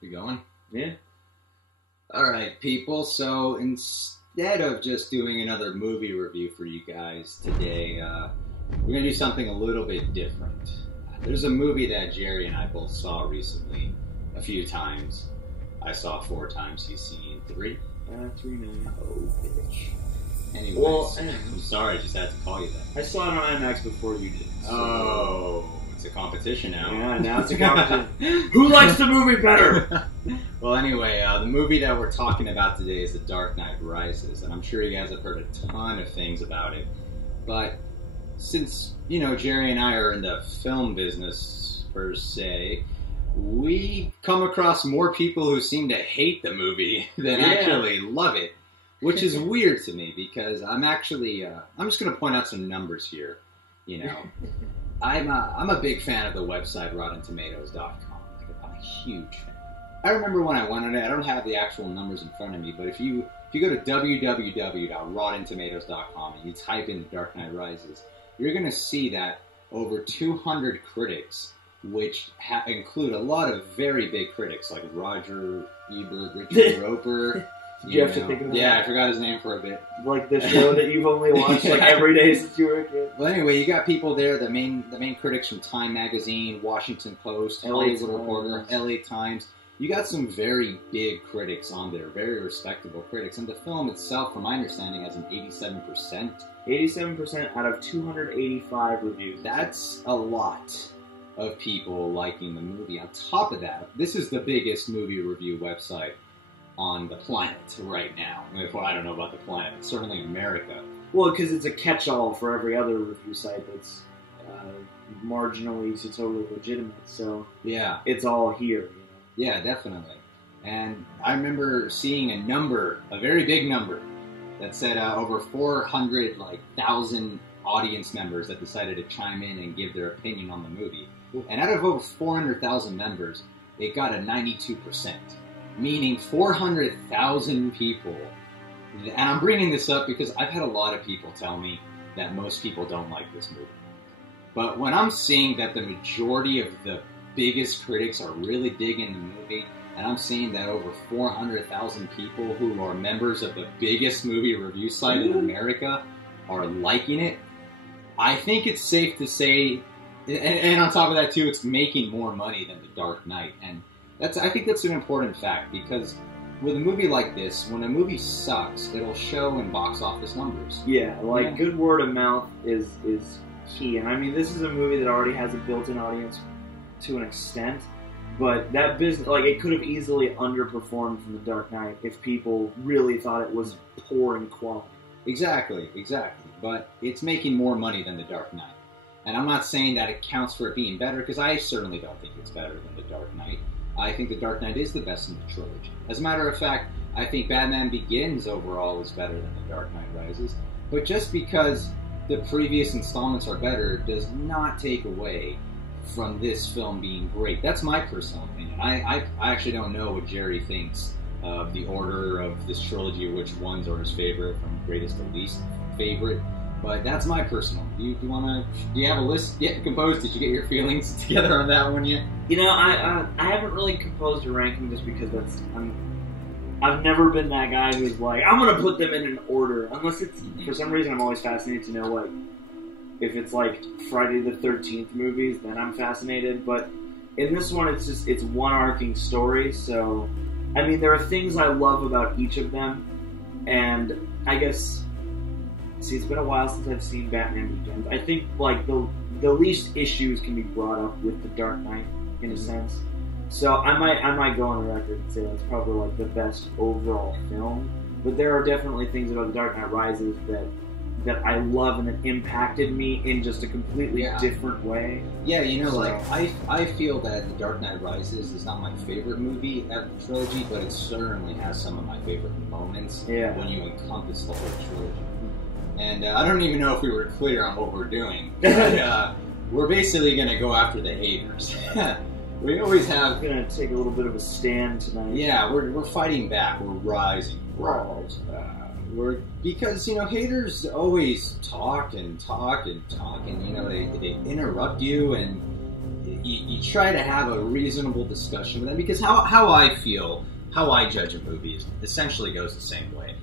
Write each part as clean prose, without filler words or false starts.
We going? Yeah. Alright, people, so instead of just doing another movie review for you guys today, we're going to do something a little bit different. There's a movie that Jerry and I both saw recently a few times. I saw 4 times, he's seen 3. 3 now. Oh, bitch. Anyways, Well, I'm sorry, I just had to call you that. I saw it on IMAX before you did. So. Oh, it's a competition now. Yeah, now it's a competition. Who likes the movie better? Well, anyway, the movie that we're talking about today is The Dark Knight Rises, and I'm sure you guys have heard a ton of things about it. But since, you know, Jerry and I are in the film business, per se, we come across more people who seem to hate the movie than actually love it, which is weird to me because I'm actually, I'm just going to point out some numbers here, you know. I'm a big fan of the website RottenTomatoes.com. I'm a huge fan. I remember when I went on it, I don't have the actual numbers in front of me, but if you go to www.RottenTomatoes.com and you type in The Dark Knight Rises, you're going to see that over 200 critics, which include a lot of very big critics like Roger Ebert, Richard Roper. Did you have to think of that? Yeah, I forgot his name for a bit. Like the show that you've only watched like every day since you were a kid. Well, anyway, you got people there. The main critics from Time Magazine, Washington Post, Hollywood Reporter, LA Times. You got some very big critics on there, very respectable critics. And the film itself, from my understanding, has an 87%. 87% out of 285 reviews. That's a lot of people liking the movie. On top of that, this is the biggest movie review website on the planet right now. Well, I don't know about the planet, certainly America. Well, because it's a catch-all for every other review site that's marginally to totally legitimate. So yeah, it's all here. Yeah, definitely. And I remember seeing a very big number, that said over 400,000 audience members that decided to chime in and give their opinion on the movie. And out of over 400,000 members, it got a 92%, meaning 400,000 people. And I'm bringing this up because I've had a lot of people tell me that most people don't like this movie. But when I'm seeing that the majority of the biggest critics are really digging the movie, and I'm seeing that over 400,000 people who are members of the biggest movie review site in America are liking it, I think it's safe to say, and on top of that too, it's making more money than The Dark Knight, and I think that's an important fact, because with a movie like this, when a movie sucks, it'll show in box office numbers. Yeah, like good word of mouth is key, and I mean this is a movie that already has a built-in audience to an extent, but that business, like, it could have easily underperformed from The Dark Knight if people really thought it was poor in quality. Exactly. But it's making more money than The Dark Knight. And I'm not saying that it counts for it being better, because I certainly don't think it's better than The Dark Knight. I think The Dark Knight is the best in the trilogy. As a matter of fact, I think Batman Begins overall is better than The Dark Knight Rises. But just because the previous installments are better does not take away from this film being great. That's my personal opinion. I actually don't know what Jerry thinks of the order of this trilogy, which ones are his favorite from greatest to least favorite, but that's my personal. Do you have a list yet composed? Did you get your feelings together on that one yet? You know, I haven't really composed a ranking just because I've never been that guy who's like, I'm gonna put them in an order, unless it's, for some reason I'm always fascinated to know, like, if it's like Friday the 13th movies, then I'm fascinated. But in this one, it's one arcing story. So, I mean, there are things I love about each of them. And I guess, see, it's been a while since I've seen Batman Begins. I think like the least issues can be brought up with The Dark Knight in a sense. So I might go on the record and say that's probably like the best overall film. But there are definitely things about The Dark Knight Rises that I love and that impacted me in just a completely different way. Yeah, you know, so, like, I feel that The Dark Knight Rises is not my favorite movie of the trilogy, but it certainly has some of my favorite moments when you encompass the whole trilogy. And I don't even know if we were clear on what we're doing. But, we're basically going to go after the haters. We always have... We're going to take a little bit of a stand tonight. Yeah, we're fighting back. We're rising. Because, you know, haters always talk and, you know, they interrupt you, and you try to have a reasonable discussion with them, because how I feel, how I judge a movie essentially goes the same way.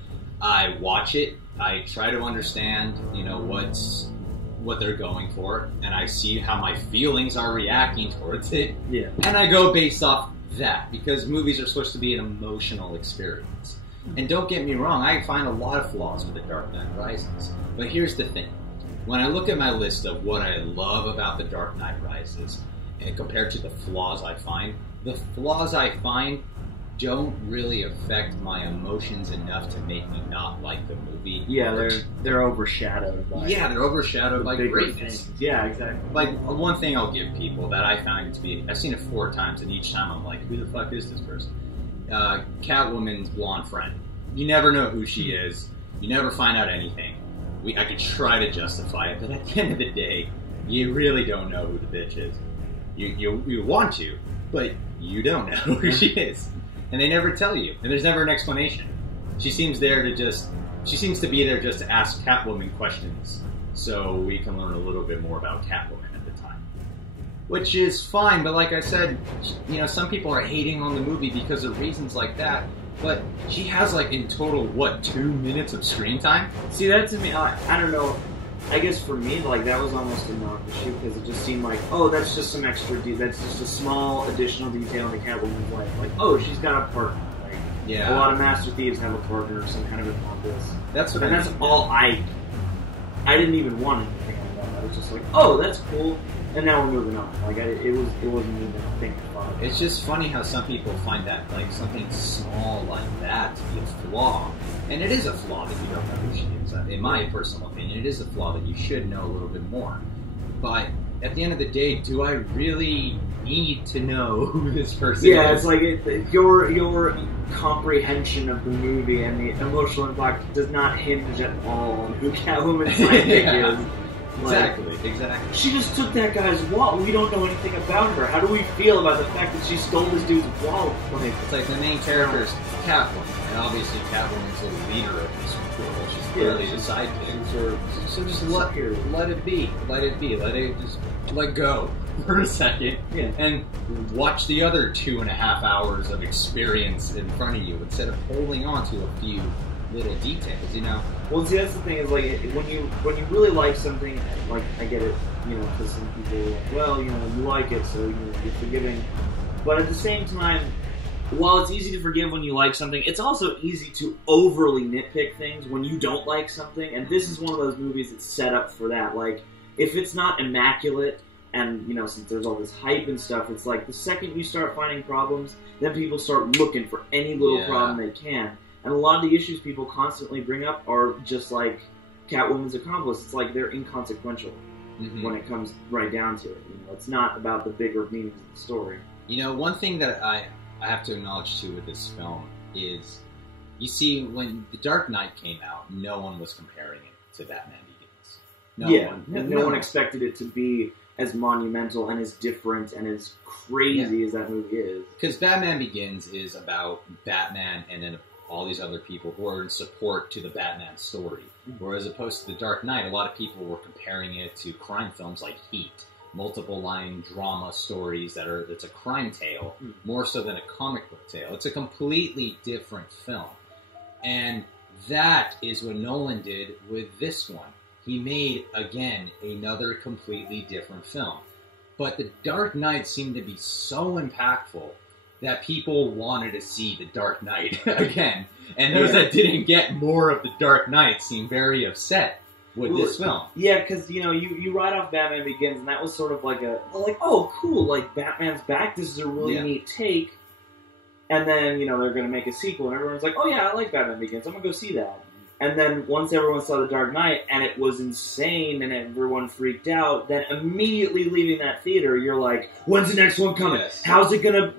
I watch it, I try to understand, you know, what they're going for, and I see how my feelings are reacting towards it, and I go based off that, because movies are supposed to be an emotional experience. And don't get me wrong, I find a lot of flaws with The Dark Knight Rises, but here's the thing. When I look at my list of what I love about The Dark Knight Rises, and compared to the flaws I find, the flaws I find don't really affect my emotions enough to make me not like the movie. Yeah, they're overshadowed by they're overshadowed by greatness. Things. Yeah, exactly. Like, one thing I'll give people that I find to be, I've seen it 4 times, and each time I'm like, who the fuck is this person? Catwoman's blonde friend. You never know who she is. You never find out anything. I could try to justify it, but at the end of the day, you really don't know who the bitch is. You want to, but you don't know who she is. And they never tell you, and there's never an explanation. She seems to be there just to ask Catwoman questions, so we can learn a little bit more about Catwoman at the time. Which is fine, but like I said, you know, some people are hating on the movie because of reasons like that, but she has, like, in total, what, 2 minutes of screen time? See, that to me, I don't know, I guess for me, like, that was almost a non-issue, because it just seemed like, oh, that's just some extra that's just a small additional detail in the Catwoman's life. Like, oh, she's got a partner. Like, a lot of Master Thieves have a partner, some kind of accomplice. That's what that's all I didn't even want anything like that. I was just like, oh, that's cool, and now we're moving on. Like, it wasn't even a thing to follow. It's just funny how some people find that, like, something small like that to be a flaw. And it is a flaw that you don't know who she is. In my personal opinion, it is a flaw that you should know a little bit more. But at the end of the day, do I really need to know who this person is? Yeah, it's like your comprehension of the movie and the emotional impact does not hinge at all on who Catwoman's sidekick is. Exactly. She just took that guy's wallet. We don't know anything about her. How do we feel about the fact that she stole this dude's wallet? It's like the main character is Catwoman, and obviously Catwoman's the leader of this world. She's clearly the sidekick. So just let it be. Let it just let go for a second, and watch the other 2.5 hours of experience in front of you instead of holding on to a few little details, you know? Well, see, that's the thing, is like, when you really like something, like, I get it, you know, because some people are like, well, you know, you like it, so, you know, you're forgiving. But at the same time, while it's easy to forgive when you like something, it's also easy to overly nitpick things when you don't like something, and this is one of those movies that's set up for that. Like, if it's not immaculate, and, you know, since there's all this hype and stuff, it's like, the second you start finding problems, then people start looking for any little problem they can. And a lot of the issues people constantly bring up are just like Catwoman's accomplice. It's like they're inconsequential when it comes right down to it. You know, it's not about the bigger meanings of the story. You know, one thing that I have to acknowledge too with this film is, you see, when The Dark Knight came out, no one was comparing it to Batman Begins. No one expected it to be as monumental and as different and as crazy as that movie is. Because Batman Begins is about Batman and then all these other people who are in support to the Batman story. Whereas opposed to The Dark Knight, a lot of people were comparing it to crime films like Heat. Multiple line drama stories it's a crime tale, more so than a comic book tale. It's a completely different film. And that is what Nolan did with this one. He made, again, another completely different film. But The Dark Knight seemed to be so impactful that people wanted to see The Dark Knight again. And those that didn't get more of The Dark Knight seemed very upset with this film. Yeah, because, you know, you write off Batman Begins, and that was sort of like oh, cool, like, Batman's back, this is a really neat take. And then, you know, they're going to make a sequel, and everyone's like, oh yeah, I like Batman Begins, I'm going to go see that. And then once everyone saw The Dark Knight, and it was insane, and everyone freaked out, then immediately leaving that theater, you're like, when's the next one coming? How's it gonna,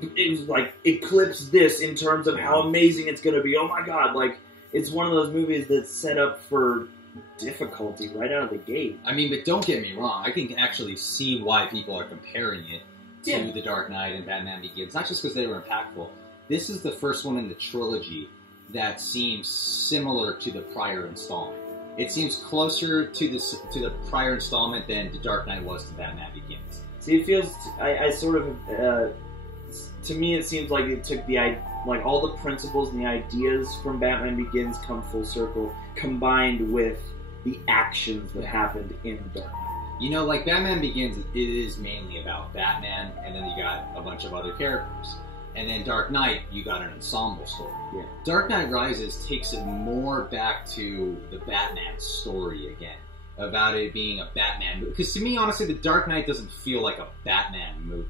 like, eclipse this in terms of how amazing it's gonna be? Oh my god, like, it's one of those movies that's set up for difficulty right out of the gate. I mean, but don't get me wrong, I can actually see why people are comparing it to The Dark Knight and Batman Begins, not just because they were impactful. This is the first one in the trilogy that seems similar to the prior installment. It seems closer to the prior installment than The Dark Knight was to Batman Begins. See, it feels. I sort of. To me, it seems like it took like all the principles and the ideas from Batman Begins come full circle, combined with the actions that happened in The Dark Knight. You know, like Batman Begins, it is mainly about Batman, and then you got a bunch of other characters. And then Dark Knight, you got an ensemble story. Yeah. Dark Knight Rises takes it more back to the Batman story again, about it being a Batman movie. Because to me, honestly, The Dark Knight doesn't feel like a Batman movie.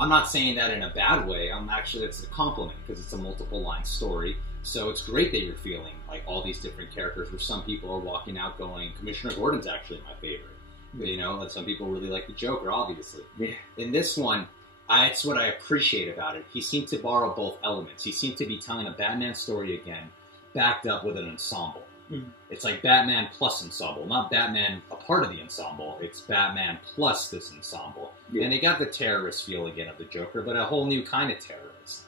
I'm not saying that in a bad way. It's a compliment, because it's a multiple-line story. So it's great that you're feeling like all these different characters, where some people are walking out going, Commissioner Gordon's actually my favorite. You know, and some people really like the Joker, obviously. Yeah. In this one, it's what I appreciate about it. He seemed to borrow both elements. He seemed to be telling a Batman story again, backed up with an ensemble. Mm-hmm. It's like Batman plus ensemble, not Batman a part of the ensemble. It's Batman plus this ensemble. Yeah. And they got the terrorist feel again of the Joker, but a whole new kind of terrorist.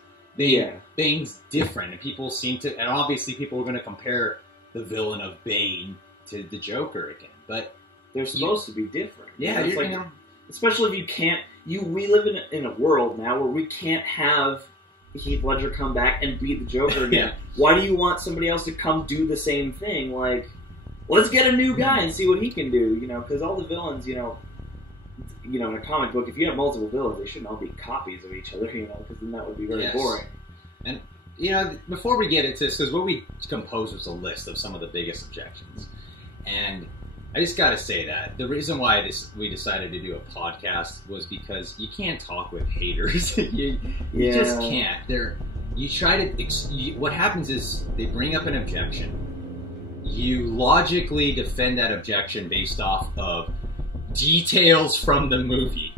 Bane's different, and people seem to, and obviously people are going to compare the villain of Bane to the Joker again, but they're supposed to be different. Yeah, you know, especially if you can't. We live in a world now where we can't have Heath Ledger come back and be the Joker again. Yeah. Why do you want somebody else to come do the same thing? Like, let's get a new guy and see what he can do. You know, because all the villains, you know, in a comic book, if you have multiple villains, they shouldn't all be copies of each other. You know, because then that would be very boring. And you know, before we get into this, because what we composed was a list of some of the biggest objections, and I just got to say that the reason why we decided to do a podcast was because you can't talk with haters. you just can't. You try to. What happens is they bring up an objection. You logically defend that objection based off of details from the movie.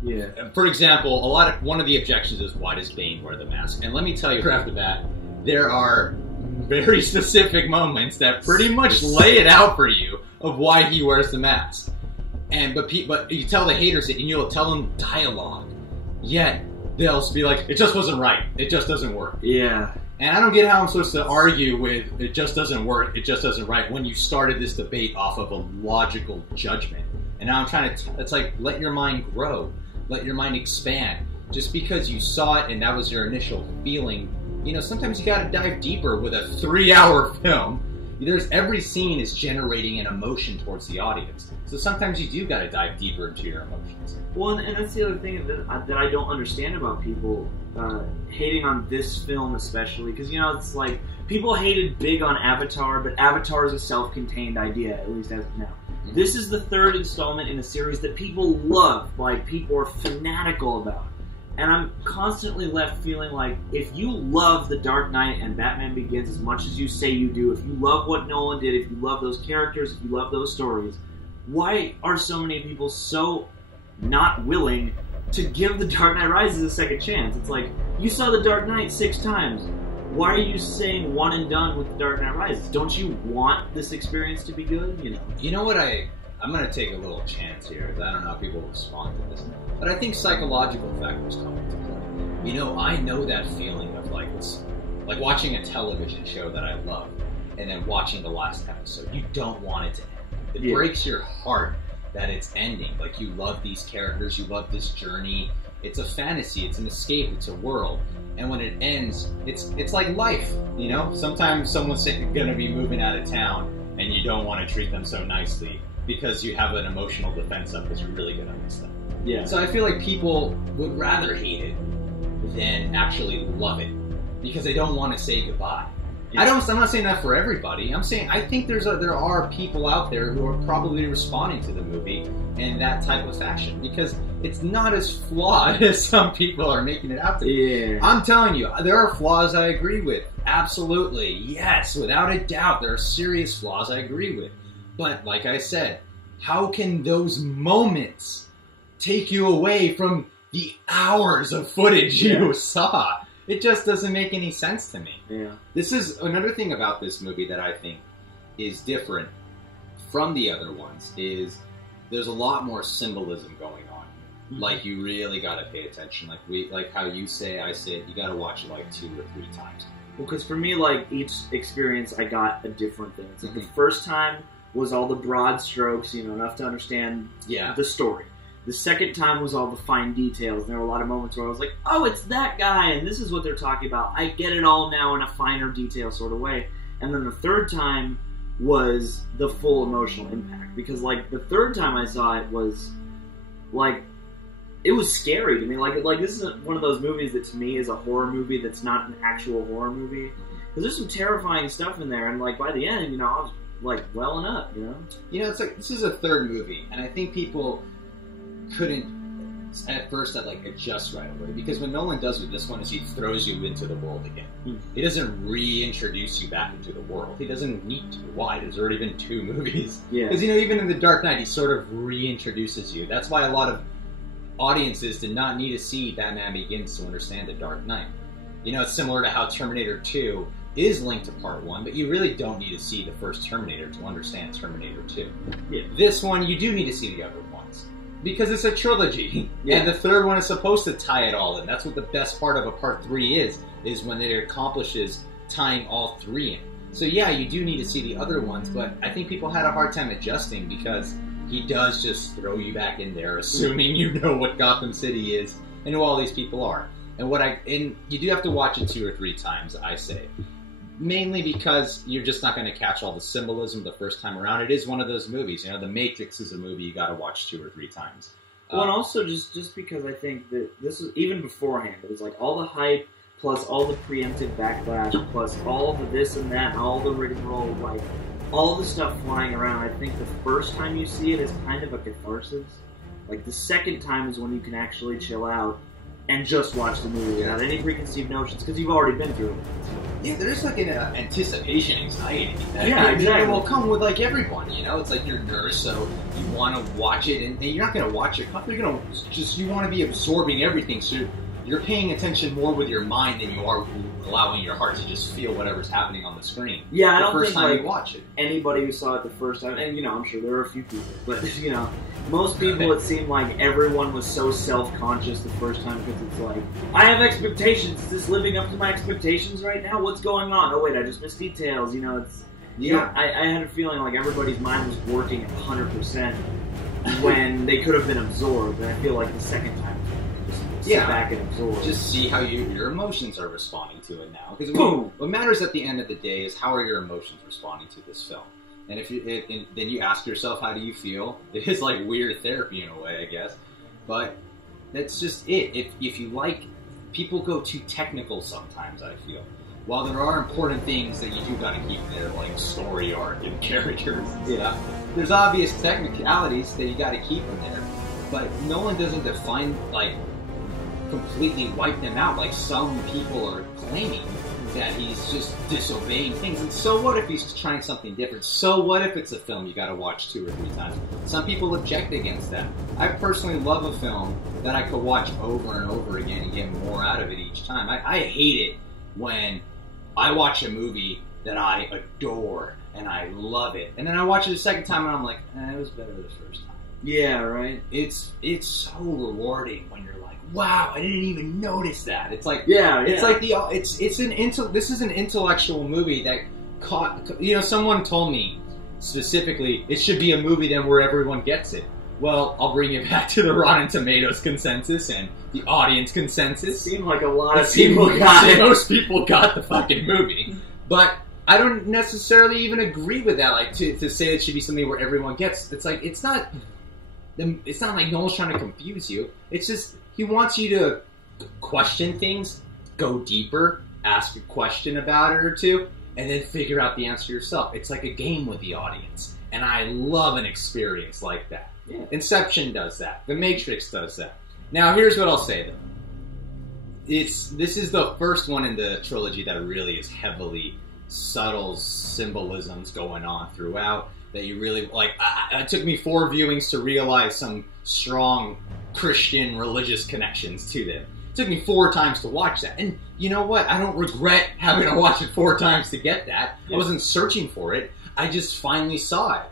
Yeah. For example, one of the objections is, why does Bane wear the mask? And let me tell you right after that, there are very specific moments that pretty much lay it out for you of why he wears the mask. But you tell the haters it, and you'll tell them dialogue, yet they'll be like, it just wasn't right. It just doesn't work. Yeah. And I don't get how I'm supposed to argue with, it just doesn't work, it just doesn't right, when you started this debate off of a logical judgment. And now I'm trying to, it's like, let your mind grow. Let your mind expand. Just because you saw it and that was your initial feeling, you know, sometimes you gotta dive deeper with a 3-hour film. Every scene is generating an emotion towards the audience. So sometimes you do gotta dive deeper into your emotions. Well, and that's the other thing that I don't understand about people hating on this film especially. Because, you know, it's like, people hated big on Avatar, but Avatar is a self-contained idea, at least as of now. Mm-hmm. This is the third installment in a series that people love, like, people are fanatical about. And I'm constantly left feeling like, if you love The Dark Knight and Batman Begins as much as you say you do, if you love what Nolan did, if you love those characters, if you love those stories, why are so many people so not willing to give The Dark Knight Rises a second chance? It's like, you saw The Dark Knight 6 times. Why are you saying one and done with The Dark Knight Rises? Don't you want this experience to be good? You know what I'm going to take a little chance here, because I don't know how people respond to this. But I think psychological factors come into play. You know, I know that feeling of like watching a television show that I love, and then watching the last episode. You don't want it to end. It breaks your heart that it's ending. Like, you love these characters, you love this journey. It's a fantasy, it's an escape, it's a world. And when it ends, it's like life, you know? Sometimes someone's going to be moving out of town, and you don't want to treat them so nicely because you have an emotional defense up because you're really going to miss them. Yeah. So I feel like people would rather hate it than actually love it because they don't want to say goodbye. Yeah. I'm not saying that for everybody. I'm saying I think there are people out there who are probably responding to the movie in that type of fashion because it's not as flawed as some people are making it out to be. Yeah. I'm telling you, there are flaws I agree with. Absolutely. Yes, without a doubt, there are serious flaws I agree with. But like I said, how can those moments take you away from the hours of footage you saw? It just doesn't make any sense to me. Yeah. This is another thing about this movie that I think is different from the other ones is there's a lot more symbolism going on. Mm-hmm. Like, you really got to pay attention. Like how you say, I say it, you got to watch it like 2 or 3 times. Well, because for me, like, each experience I got a different thing. It's like the first time was all the broad strokes, you know, enough to understand the story. The second time was all the fine details. And there were a lot of moments where I was like, oh, it's that guy, and this is what they're talking about. I get it all now in a finer detail sort of way. And then the third time was the full emotional impact. Because, like, the third time I saw it was, like, it was scary to me. Like this is one of those movies that to me is a horror movie that's not an actual horror movie. Because there's some terrifying stuff in there, and, like, by the end, you know, I was, like, welling up, you know? You know, it's like, this is a third movie, and I think people couldn't at first like adjust right away, because when Nolan does with this one is he throws you into the world again. He doesn't reintroduce you back into the world. He doesn't need to. Why? There's already been 2 movies. Yeah. Because, you know, even in The Dark Knight, he sort of reintroduces you. That's why a lot of audiences did not need to see Batman Begins to understand The Dark Knight. You know, it's similar to how Terminator 2 is linked to Part 1, but you really don't need to see the first Terminator to understand Terminator 2. Yeah. This one, you do need to see the other ones. Because it's a trilogy. Yeah. And the third one is supposed to tie it all in. That's what the best part of a Part 3 is when it accomplishes tying all 3 in. So yeah, you do need to see the other ones, but I think people had a hard time adjusting because he does just throw you back in there, assuming you know what Gotham City is and who all these people are. And you do have to watch it 2 or 3 times, I say. Mainly because you're just not going to catch all the symbolism the first time around. It is one of those movies. You know, The Matrix is a movie you got to watch 2 or 3 times. Well, and also just because I think that this was, even beforehand, it was like all the hype, plus all the preemptive backlash, plus all the this and that, and all the rigmarole, like, all the stuff flying around. I think the first time you see it is kind of a catharsis. Like, the second time is when you can actually chill out and just watch the movie without any preconceived notions, because you've already been through it. Yeah, there's like an anticipation anxiety that yeah, exactly. will come with like everyone, you know? It's like you're nervous, so you want to watch it, and you're not going to watch it. You're going to just, you want to be absorbing everything, so you're paying attention more with your mind than you are allowing your heart to just feel whatever's happening on the screen. Yeah, I don't the first think, time like, you watch it. Anybody who saw it the first time, and, you know, I'm sure there are a few people, but, you know, most people, it seemed like everyone was so self-conscious the first time, because it's like, I have expectations. Is this living up to my expectations right now? What's going on? Oh, wait, I just missed details. You know, it's... Yeah. You know, I had a feeling like everybody's mind was working at 100% when they could have been absorbed, and I feel like the second time, just sit back and absorb. Just see how your emotions are responding to it now. Because Boom! What matters at the end of the day is how are your emotions responding to this film. And then you ask yourself, how do you feel? It is like weird therapy in a way, I guess. But that's just it. If you like, people go too technical sometimes, I feel. While there are important things that you do got to keep there, like story arc and characters and stuff, there's obvious technicalities that you got to keep in there. But Nolan doesn't define, like, completely wipe them out like some people are claiming. That he's just disobeying things. And so what if he's trying something different? So what if it's a film you gotta watch 2 or 3 times? Some people object against that. I personally love a film that I could watch over and over again and get more out of it each time. I hate it when I watch a movie that I adore and I love it, and then I watch it a second time and I'm like, it was better the first time. Yeah, right? It's so rewarding when you're like, wow, I didn't even notice that. It's like, it's like this is an intellectual movie that caught, you know, someone told me specifically it should be a movie then where everyone gets it. Well, I'll bring you back to the Rotten Tomatoes consensus and the audience consensus. It seemed like a lot of people got it. Most people got the fucking movie. But I don't necessarily even agree with that, like, to say it should be something where everyone gets. It's like, it's not like no one's trying to confuse you. It's just, he wants you to question things, go deeper, ask a question about it or two, and then figure out the answer yourself. It's like a game with the audience. And I love an experience like that. Yeah. Inception does that. The Matrix does that. Now, here's what I'll say, though. This is the first one in the trilogy that really is heavily subtle symbolisms going on throughout. That you really, like, it took me 4 viewings to realize some strong Christian religious connections to them. It took me 4 times to watch that. And you know what? I don't regret having to watch it 4 times to get that. Yeah. I wasn't searching for it. I just finally saw it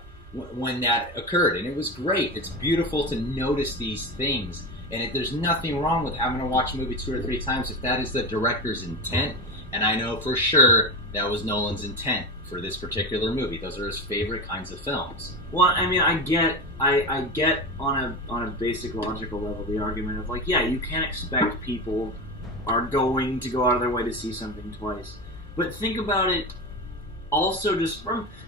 when that occurred. And it was great. It's beautiful to notice these things And there's nothing wrong with having to watch a movie 2 or 3 times if that is the director's intent. And I know for sure that was Nolan's intent for this particular movie. Those are his favorite kinds of films. Well, I mean, I get on a basic logical level the argument of, like, yeah, you can't expect people are going to go out of their way to see something twice. But think about it also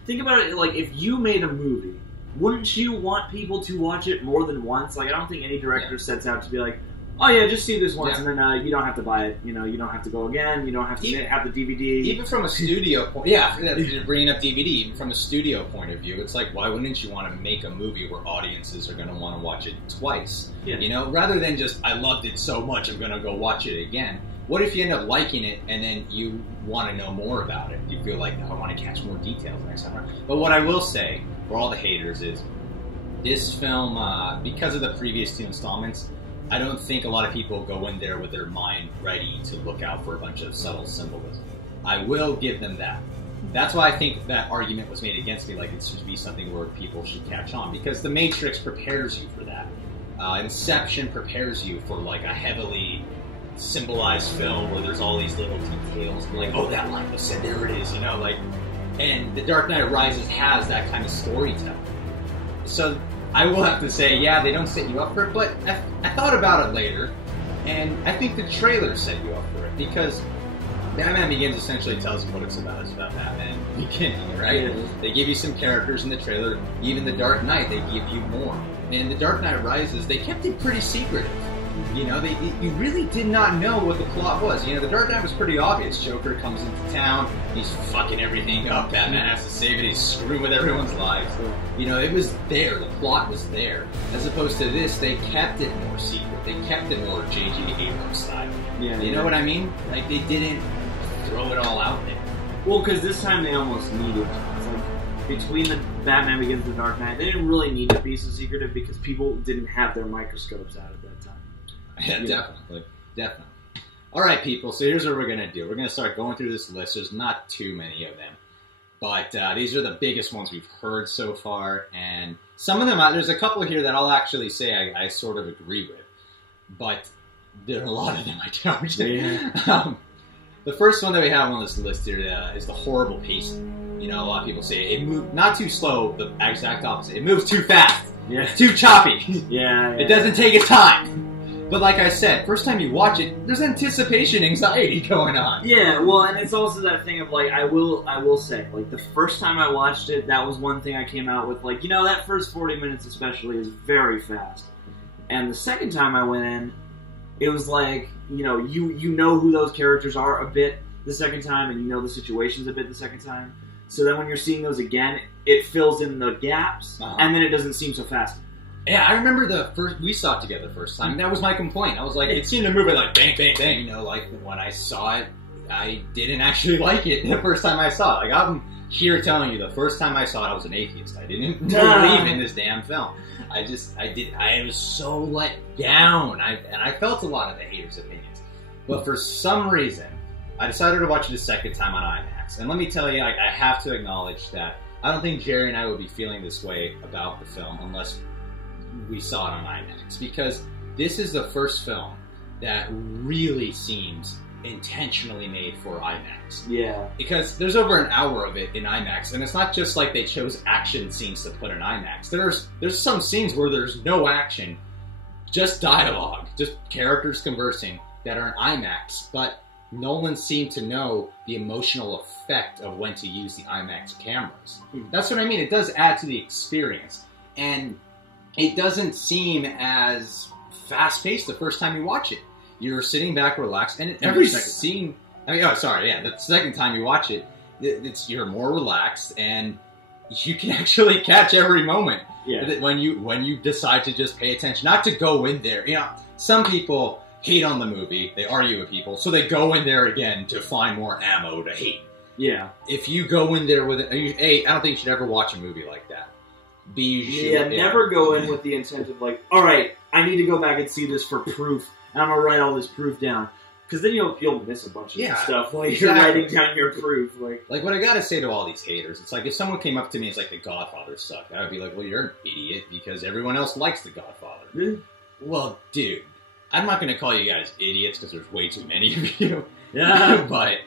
think about it like if you made a movie, wouldn't you want people to watch it more than once? Like, I don't think any director sets out to be like, oh yeah, just see this once, and then you don't have to buy it. You know, you don't have to go again. You don't have to have the DVD. Even from a studio point, you're bringing up DVD. Even from a studio point of view, it's like, why wouldn't you want to make a movie where audiences are going to want to watch it twice? Yeah. You know, rather than just, I loved it so much, I'm going to go watch it again. What if you end up liking it and then you want to know more about it? You feel like, oh, I want to catch more details next time around. But what I will say, for all the haters, is this film, because of the previous 2 installments, I don't think a lot of people go in there with their mind ready to look out for a bunch of subtle symbolism. I will give them that. That's why I think that argument was made against me, like it should be something where people should catch on, because The Matrix prepares you for that. Inception prepares you for like a heavily symbolized film where there's all these little details, and like, oh, that line was said, there it is, you know, like, and The Dark Knight Rises has that kind of storytelling. So I will have to say, yeah, they don't set you up for it, but I thought about it later, and I think the trailer set you up for it, because Batman Begins essentially tells you what it's about. It's about Batman beginning, right? Yeah. They give you some characters in the trailer. Even The Dark Knight, they give you more. And The Dark Knight Rises, they kept it pretty secretive. You know, you really did not know what the plot was. You know, The Dark Knight was pretty obvious. Joker comes into town, he's fucking everything up, Batman has to save it, he's screwing with everyone's lives. You know, it was there, the plot was there. As opposed to this, they kept it more secret. They kept it more J.J. Abrams style. Yeah, you know what I mean? Like, they didn't throw it all out there. Well, because this time they almost needed to. It's like, between the Batman Begins and The Dark Knight, they didn't really need to be so secretive because people didn't have their microscopes out at that time. Yeah, definitely. All right, people, so here's what we're going to do. We're going to start going through this list. There's not too many of them, but these are the biggest ones we've heard so far, and some of them, there's a couple here that I'll actually say I sort of agree with, but there are a lot of them I don't. Yeah. The first one that we have on this list here is the horrible pacing. You know, a lot of people say it moved not too slow, the exact opposite. It moves too fast. Yeah. It's too choppy. Yeah. It doesn't take its time. But like I said, first time you watch it, there's anticipation anxiety going on. Yeah, well, and it's also that thing of like, I will say, like the first time I watched it, that was one thing I came out with, like, you know, that first 40 minutes especially is very fast. And the second time I went in, it was like, you know, you know who those characters are a bit the second time, and you know the situations a bit the second time. So then when you're seeing those again, it fills in the gaps, and then it doesn't seem so fast. Yeah, I remember we saw it together the first time. That was my complaint. I was like, it seemed to move it like bang, bang, bang. You know, like when I saw it, I didn't actually like it the first time I saw it. Like I'm here telling you, the first time I saw it, I was an atheist. I didn't believe in this damn film. I was so let down. And I felt a lot of the haters' opinions. But for some reason, I decided to watch it a second time on IMAX. And let me tell you, I have to acknowledge that I don't think Jerry and I would be feeling this way about the film unless we saw it on IMAX, because this is the first film that really seems intentionally made for IMAX. Yeah. Because there's over an hour of it in IMAX, and it's not just like they chose action scenes to put in IMAX. There's some scenes where there's no action, just dialogue, just characters conversing that are in IMAX, but Nolan seemed to know the emotional effect of when to use the IMAX cameras. That's what I mean. It does add to the experience, and it doesn't seem as fast-paced the first time you watch it. You're sitting back, relaxed, and every scene... the second time you watch it, you're more relaxed, and you can actually catch every moment. Yeah. When you decide to just pay attention, not to go in there. You know, some people hate on the movie, they argue with people, so they go in there again to find more ammo to hate. Yeah. If you go in there with I don't think you should ever watch a movie like that. Never go in with the intent of like, all right, I need to go back and see this for proof, and I'm gonna write all this proof down, because then you'll miss a bunch of stuff while you're writing down your proof. Like what I gotta say to all these haters, it's like if someone came up to me and it's like The Godfather sucked, I would be like, well, you're an idiot because everyone else likes The Godfather. Well, dude, I'm not going to call you guys idiots because there's way too many of you. Yeah. But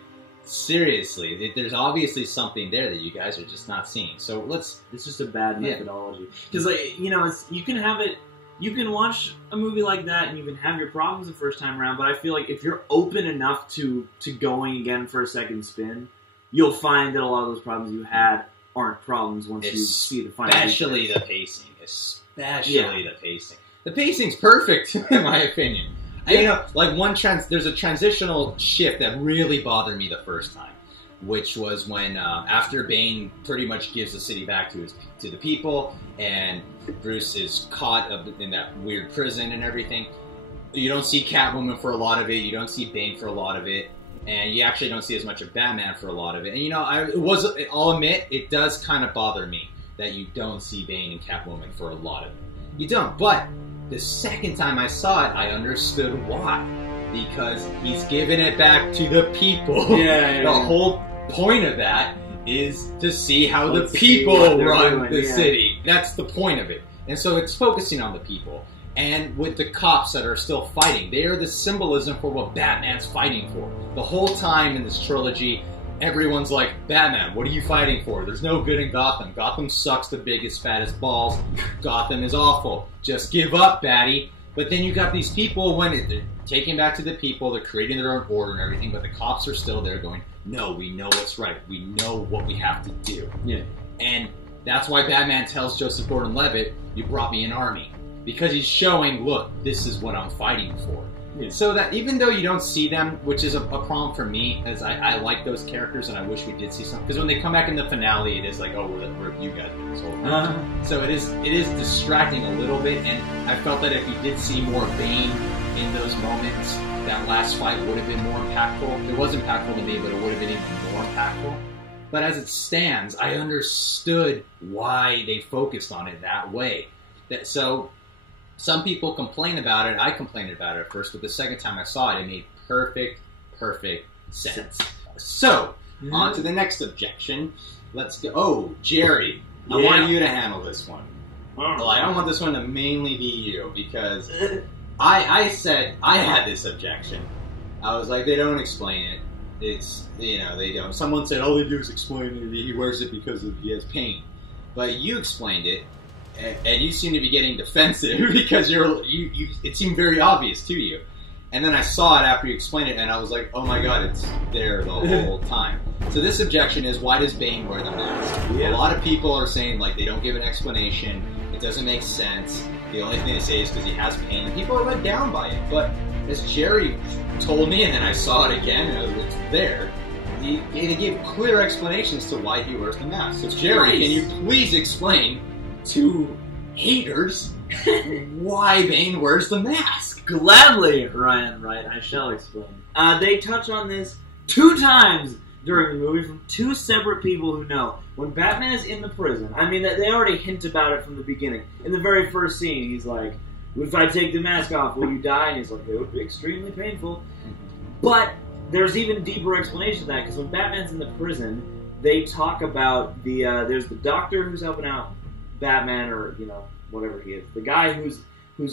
seriously, there's obviously something there that you guys are just not seeing. So It's just a bad methodology. Because, you know, you can have it. You can watch a movie like that and you can have your problems the first time around. But I feel like if you're open enough to going again for a second spin, you'll find that a lot of those problems you had aren't problems once you see the final. Especially the pacing. Especially the pacing. The pacing's perfect, in my opinion. Yeah. You know, like there's a transitional shift that really bothered me the first time, which was when after Bane pretty much gives the city back to the people, and Bruce is caught up in that weird prison and everything. You don't see Catwoman for a lot of it. You don't see Bane for a lot of it. And you actually don't see as much of Batman for a lot of it. And, you know, I'll admit, it does kind of bother me that you don't see Bane and Catwoman for a lot of it. You don't. But the second time I saw it, I understood why. Because he's giving it back to the people. The whole point of that is to see how the people run the city. That's the point of it. And so it's focusing on the people. And with the cops that are still fighting, they are the symbolism for what Batman's fighting for. The whole time in this trilogy, everyone's like, Batman, what are you fighting for? There's no good in Gotham. Gotham sucks the biggest, fattest balls. Gotham is awful. Just give up, Batty. But then you got these people, when they're taking back to the people, they're creating their own order and everything, but the cops are still there going, no, we know what's right. We know what we have to do. Yeah. And that's why Batman tells Joseph Gordon-Levitt, you brought me an army. Because he's showing, look, this is what I'm fighting for. Yeah. So that even though you don't see them, which is a problem for me, as I like those characters and I wish we did see some. Because when they come back in the finale, it is like, oh, we're you guys this whole thing. So it is distracting a little bit, and I felt that if you did see more Bane in those moments, that last fight would have been more impactful. It was impactful to me, but it would have been even more impactful. But as it stands, I understood why they focused on it that way. So some people complain about it. I complained about it at first, but the second time I saw it, it made perfect sense. So, on to the next objection. Let's go. Oh, Jerry, I want you to handle this one. Well, I don't want this one to mainly be you, because I said I had this objection. I was like, they don't explain it. It's, you know, they don't. Someone said, all they do is explain it. He wears it because he has pain. But you explained it. And you seem to be getting defensive because it seemed very obvious to you. And then I saw it after you explained it, and I was like, oh my god, it's there the whole time. So this objection is, why does Bane wear the mask? A lot of people are saying, like, they don't give an explanation, it doesn't make sense, the only thing they say is because he has pain, and people are let down by it. But as Jerry told me, and then I saw it again, and it's there, they give clear explanations to why he wears the mask. So Jerry, can you please explain to haters why Bane wears the mask? Gladly, Ryan Wright, I shall explain. They touch on this 2 times during the movie from 2 separate people who know. When Batman is in the prison, I mean, they already hint about it from the beginning. In the very first scene, he's like, if I take the mask off, will you die? And he's like, it would be extremely painful. But there's even deeper explanation to that, because when Batman's in the prison, they talk about there's the doctor who's helping out Batman, or, you know, whatever he is. The guy who's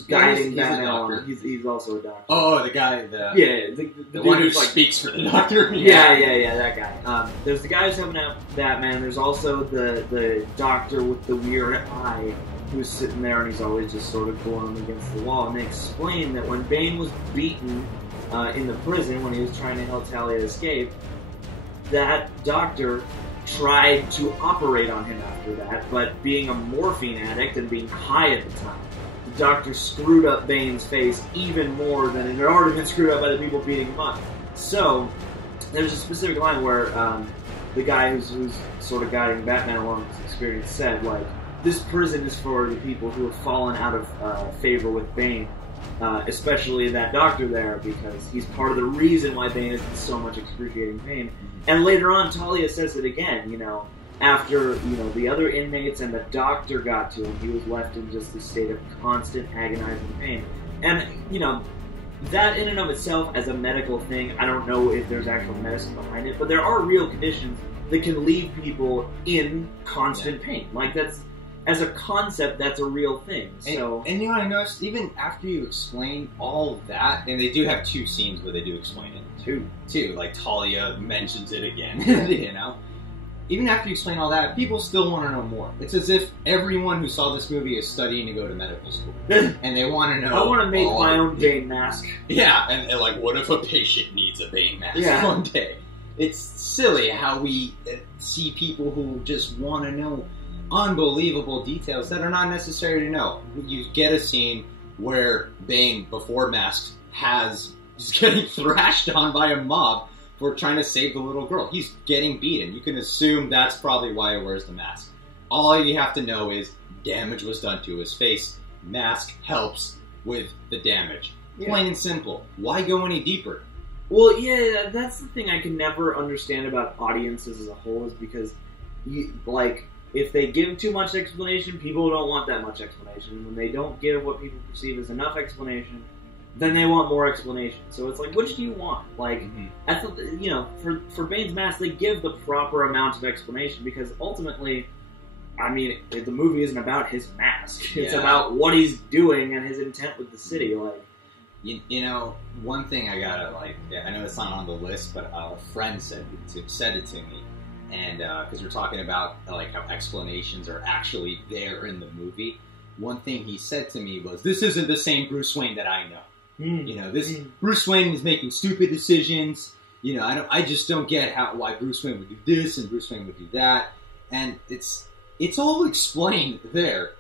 guiding Batman. He's also a doctor. Oh, the guy, the one who speaks for the doctor. Yeah, that guy. There's the guy who's helping out Batman. There's also the doctor with the weird eye who's sitting there, and he's always just sort of glowing against the wall. And they explain that when Bane was beaten in the prison, when he was trying to help Talia escape, that doctor tried to operate on him after that, but being a morphine addict and being high at the time, the doctor screwed up Bane's face even more than it had already been screwed up by the people beating him up. So, there's a specific line where the guy who's sort of guiding Batman along his experience said, like, this prison is for the people who have fallen out of favor with Bane, especially that doctor there, because he's part of the reason why Bane is in so much excruciating pain. And later on, Talia says it again, you know, after, you know, the other inmates and the doctor got to him, he was left in just this state of constant agonizing pain. And, you know, that in and of itself, as a medical thing, I don't know if there's actual medicine behind it, but there are real conditions that can leave people in constant pain. Like, as a concept, that's a real thing. So, and you know what I noticed? Even after you explain all of that, and they do have 2 scenes where they do explain it. Two. Like Talia mentions it again, you know? Even after you explain all that, people still want to know more. It's as if everyone who saw this movie is studying to go to medical school. And they want to know... I want to make my own Bane mask. Yeah, and like, what if a patient needs a Bane mask one day? It's silly how we see people who just want to know unbelievable details that are not necessary to know. You get a scene where Bane, before masks, is getting thrashed on by a mob for trying to save the little girl. He's getting beaten. You can assume that's probably why he wears the mask. All you have to know is damage was done to his face. Mask helps with the damage. Plain and simple. Why go any deeper? Well, yeah, that's the thing I can never understand about audiences as a whole, is because, if they give too much explanation, people don't want that much explanation. When they don't give what people perceive as enough explanation, then they want more explanation. So it's like, which do you want? Like, for Bane's mask, they give the proper amount of explanation, because ultimately, I mean, the movie isn't about his mask. It's about what he's doing and his intent with the city. Like, you know, one thing I gotta, I know it's not on the list, but a friend said it to me, and because we're talking about how explanations are actually there in the movie. One thing he said to me was, "This isn't the same Bruce Wayne that I know. You know, Bruce Wayne is making stupid decisions. You know, I just don't get why Bruce Wayne would do this and Bruce Wayne would do that." And it's all explained there.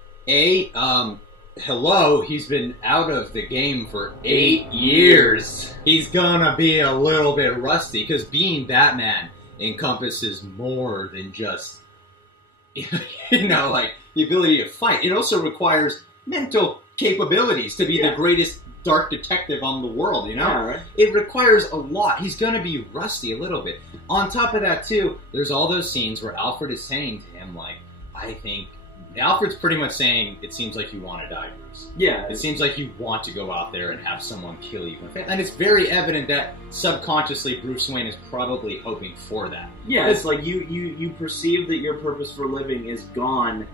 Hello, he's been out of the game for 8 years. He's gonna be a little bit rusty, because being Batman encompasses more than just, the ability to fight. It also requires mental capabilities to be the greatest dark detective on the world, Yeah, right. It requires a lot. He's going to be rusty a little bit. On top of that, too, there's all those scenes where Alfred is saying to him, I think... Alfred's pretty much saying, it seems like you want to die, Bruce. Yeah. It seems like you want to go out there and have someone kill you. And it's very evident that subconsciously Bruce Wayne is probably hoping for that. Yeah, it's like you perceive that your purpose for living is gone,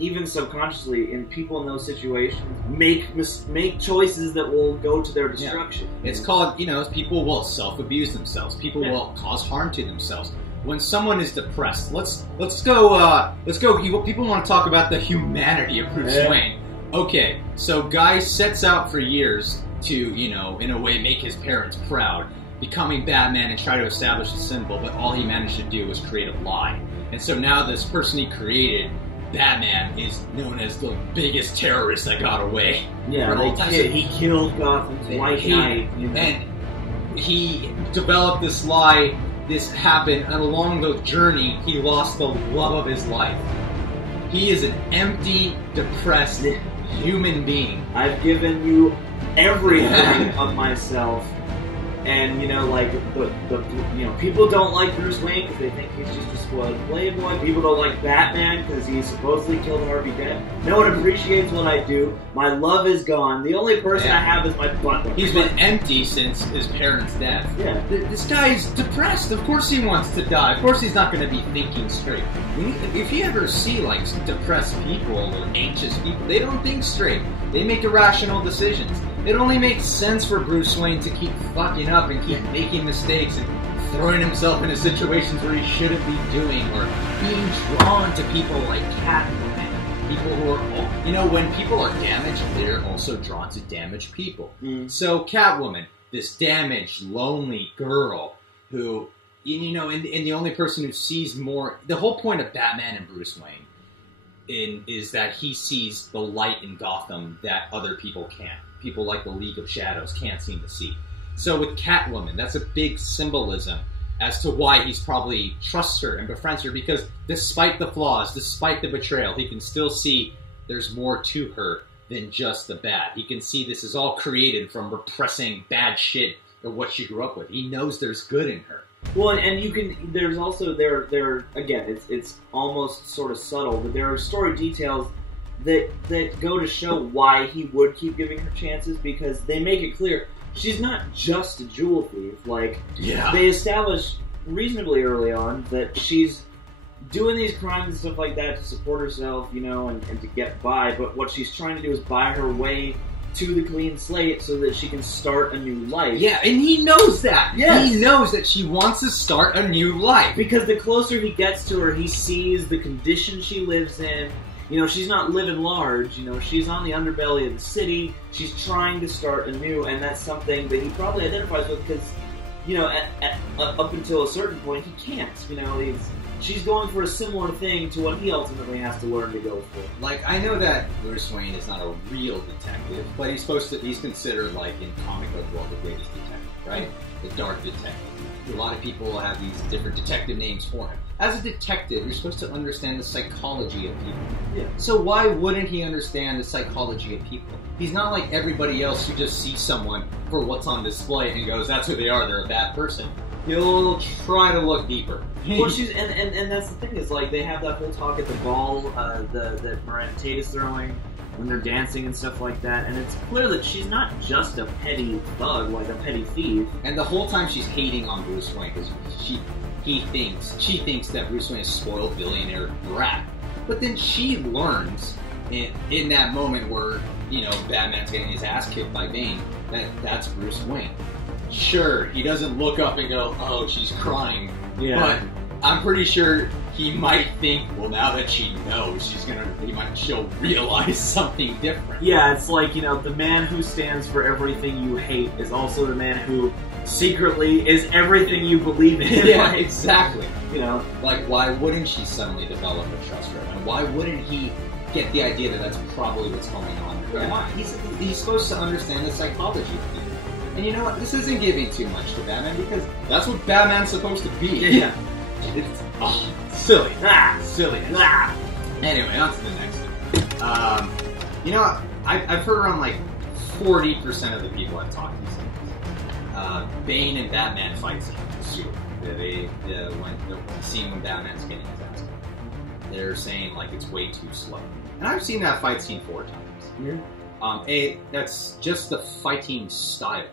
even subconsciously, and people in those situations make choices that will go to their destruction. Yeah. It's called, people will self-abuse themselves. People will cause harm to themselves. When someone is depressed, let's go. People want to talk about the humanity of Bruce Wayne. Okay, so guy sets out for years to, in a way make his parents proud, becoming Batman and try to establish a symbol, but all he managed to do was create a lie. And so now this person he created, Batman, is known as the biggest terrorist that got away. Yeah, he killed Gotham's White Knight. And he developed this lie. This happened, and along the journey, he lost the love of his life. He is an empty, depressed human being. I've given you everything of myself, and people don't like Bruce Wayne because they think he's just a spoiled playboy. People don't like Batman because he supposedly killed Harvey Dent. No one appreciates what I do. My love is gone. The only person I have is my butler. He's been empty since his parents' death. Yeah. This guy's depressed. Of course he wants to die. Of course he's not going to be thinking straight. If you ever see depressed people or anxious people, they don't think straight. They make irrational decisions. It only makes sense for Bruce Wayne to keep fucking up and keep making mistakes and throwing himself into situations where he shouldn't be doing, or being drawn to people like Catwoman. People who are, when people are damaged, they're also drawn to damaged people. So Catwoman, this damaged, lonely girl who, and the only person who sees more, the whole point of Batman and Bruce Wayne is that he sees the light in Gotham that other people can't. People like the League of Shadows can't seem to see. So with Catwoman, that's a big symbolism as to why he's probably trusts her and befriends her, because despite the flaws, despite the betrayal, he can still see there's more to her than just the bad. He can see this is all created from repressing bad shit of what she grew up with. He knows there's good in her. Well, and there's also, again, it's almost sort of subtle, but there are story details that go to show why he would keep giving her chances, because they make it clear she's not just a jewel thief. They establish reasonably early on that she's doing these crimes and stuff like that to support herself, you know, and to get by. But what she's trying to do is buy her way to the clean slate so that she can start a new life. Yeah, and he knows that. Yes. He knows that she wants to start a new life. Because the closer he gets to her, he sees the condition she lives in. You know, she's not living large. You know, she's on the underbelly of the city. She's trying to start anew, and that's something that he probably identifies with because, you know, up until a certain point, he can't. You know, she's going for a similar thing to what he ultimately has to learn to go for. Like, I know that Bruce Wayne is not a real detective, but he's considered, like, in comic book world, the greatest detective, right? The Dark Detective. A lot of people have these different detective names for him. As a detective, you're supposed to understand the psychology of people. Yeah. So why wouldn't he understand the psychology of people? He's not like everybody else who just sees someone for what's on display and goes, that's who they are, they're a bad person. He'll try to look deeper. Well, and that's the thing is, like, they have that whole talk at the ball that Miranda Tate is throwing when they're dancing and stuff like that, and it's clear that she's not just a petty thug, like a petty thief. And the whole time she's hating on Bruce Wayne because she thinks that Bruce Wayne is a spoiled billionaire brat. But then she learns in that moment where, you know, Batman's getting his ass kicked by Bane, that's Bruce Wayne. Sure, he doesn't look up and go, oh, she's crying. Yeah. But I'm pretty sure he might think, well, now that she knows, she'll realize something different. Yeah, it's like, you know, the man who stands for everything you hate is also the man who secretly is everything you believe in. Yeah, exactly. You know, like, why wouldn't she suddenly develop a trust for him? And why wouldn't he get the idea that that's probably what's going on in her mind? He's supposed to understand the psychology of people. And you know what? This isn't giving too much to Batman because that's what Batman's supposed to be. Yeah. It's silly. Silliness. Anyway, on to the next thing. You know, I've heard around like 40% of the people I've talked to say this. Bane and Batman fight scene. Super. The scene when Batman's getting his ass kicked. They're saying like it's way too slow. And I've seen that fight scene 4 times. Yeah. That's just the fighting style.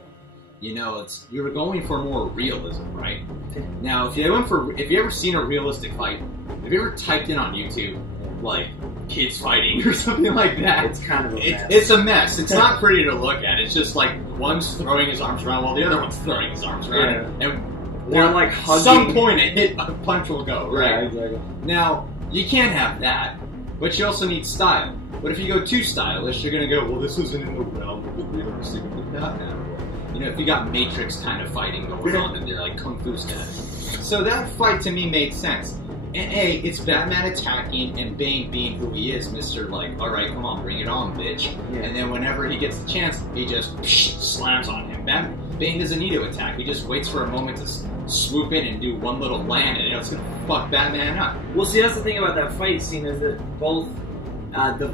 You know, you're going for more realism, right? Now, if you ever seen a realistic fight, have you ever typed in on YouTube like kids fighting or something like that? It's kind of a mess. It's a mess. It's not pretty to look at. It's just like one's throwing his arms around while the other one's throwing his arms around, and they're like hugging. Some point a punch will go, right? Yeah, exactly. Now, you can't have that, but you also need style. But if you go too stylish, you're gonna go, well, this isn't in the realm of the realistic of Batman. You know, if you got Matrix kind of fighting going on, and they're like kung fu style. So that fight to me made sense. And it's Batman attacking and Bane being who he is, Mr. like, all right, come on, bring it on, bitch. Yeah. And then whenever he gets the chance, he just slams on him. Bane doesn't need to attack. He just waits for a moment to swoop in and do one little land, and it's gonna fuck Batman up. Well, see, that's the thing about that fight scene is that both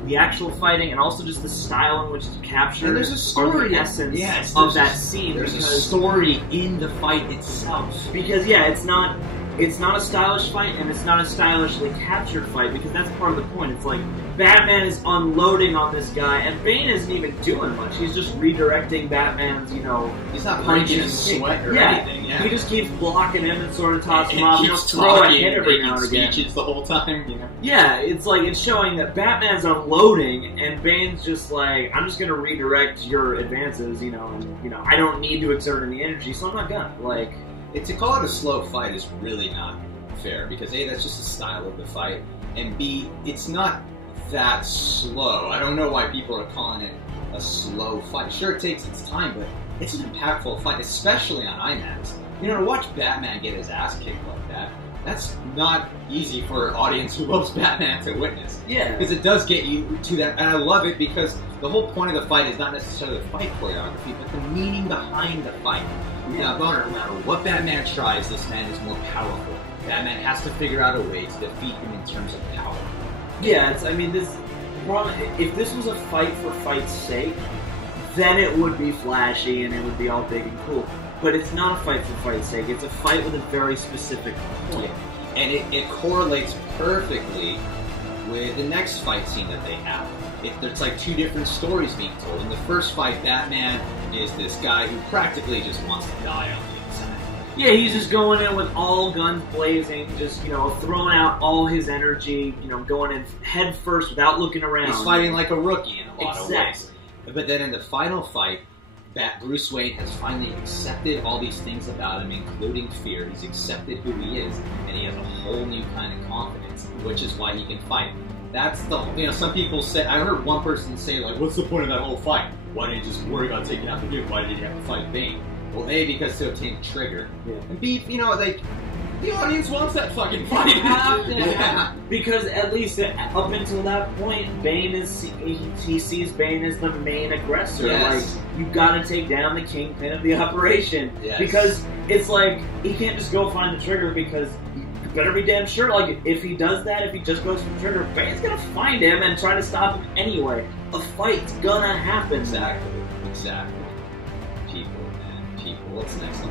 the actual fighting and also just the style in which it's captured. And there's a story, the essence of that scene. There's a story in the fight itself. Because yeah, it's not a stylish fight and it's not a stylishly captured fight because that's part of the point. It's like Batman is unloading on this guy and Bane isn't even doing much. He's just redirecting Batman's, you know, he's not punching his sweat or anything. Yeah, he just keeps blocking him and sort of tossing him off. He keeps throw a hit every now and again. Speeches the whole time. You know? Yeah, it's like it's showing that Batman's unloading and Bane's just like, I'm just gonna redirect your advances. You know, and, you know, I don't need to exert any energy, so I'm not gonna like. To call it a slow fight is really not fair because A, that's just the style of the fight, and B, it's not that slow. I don't know why people are calling it a slow fight. Sure, it takes its time, but it's an impactful fight, especially on IMAX. You know, to watch Batman get his ass kicked like that, that's not easy for an audience who loves Batman to witness. Yeah. Because it does get you to that, and I love it because the whole point of the fight is not necessarily the fight choreography, but the meaning behind the fight. Now, no matter what Batman tries, this man is more powerful. Batman has to figure out a way to defeat him in terms of power. Yeah, I mean, if this was a fight for fight's sake, then it would be flashy and it would be all big and cool. But it's not a fight for fight's sake. It's a fight with a very specific point. Yeah. And it correlates perfectly with the next fight scene that they have. It's like 2 different stories being told. In the first fight, Batman is this guy who practically just wants to die on the inside. Yeah, he's just going in with all guns blazing, just, throwing out all his energy, going in head first without looking around. He's fighting like a rookie in a lot of ways. But then in the final fight, Bruce Wayne has finally accepted all these things about him, including fear. He's accepted who he is, and he has a whole new kind of confidence, which is why he can fight. That's the, some people say, I heard one person say, like, what's the point of that whole fight? Why didn't you just worry about taking out the dude? Why did you have to fight Bane? Well, A, because to obtain Trigger, and B, the audience wants that fucking fight. Because at least up until that point, Bane he sees Bane as the main aggressor. Yes. Like, you gotta take down the kingpin of the operation. Yes. Because it's like, he can't just go find the Trigger, because you better be damn sure, like, if he does that, if he just goes for the Trigger, Bane's gonna find him and try to stop him anyway. A fight's gonna happen. Exactly. People. What's next?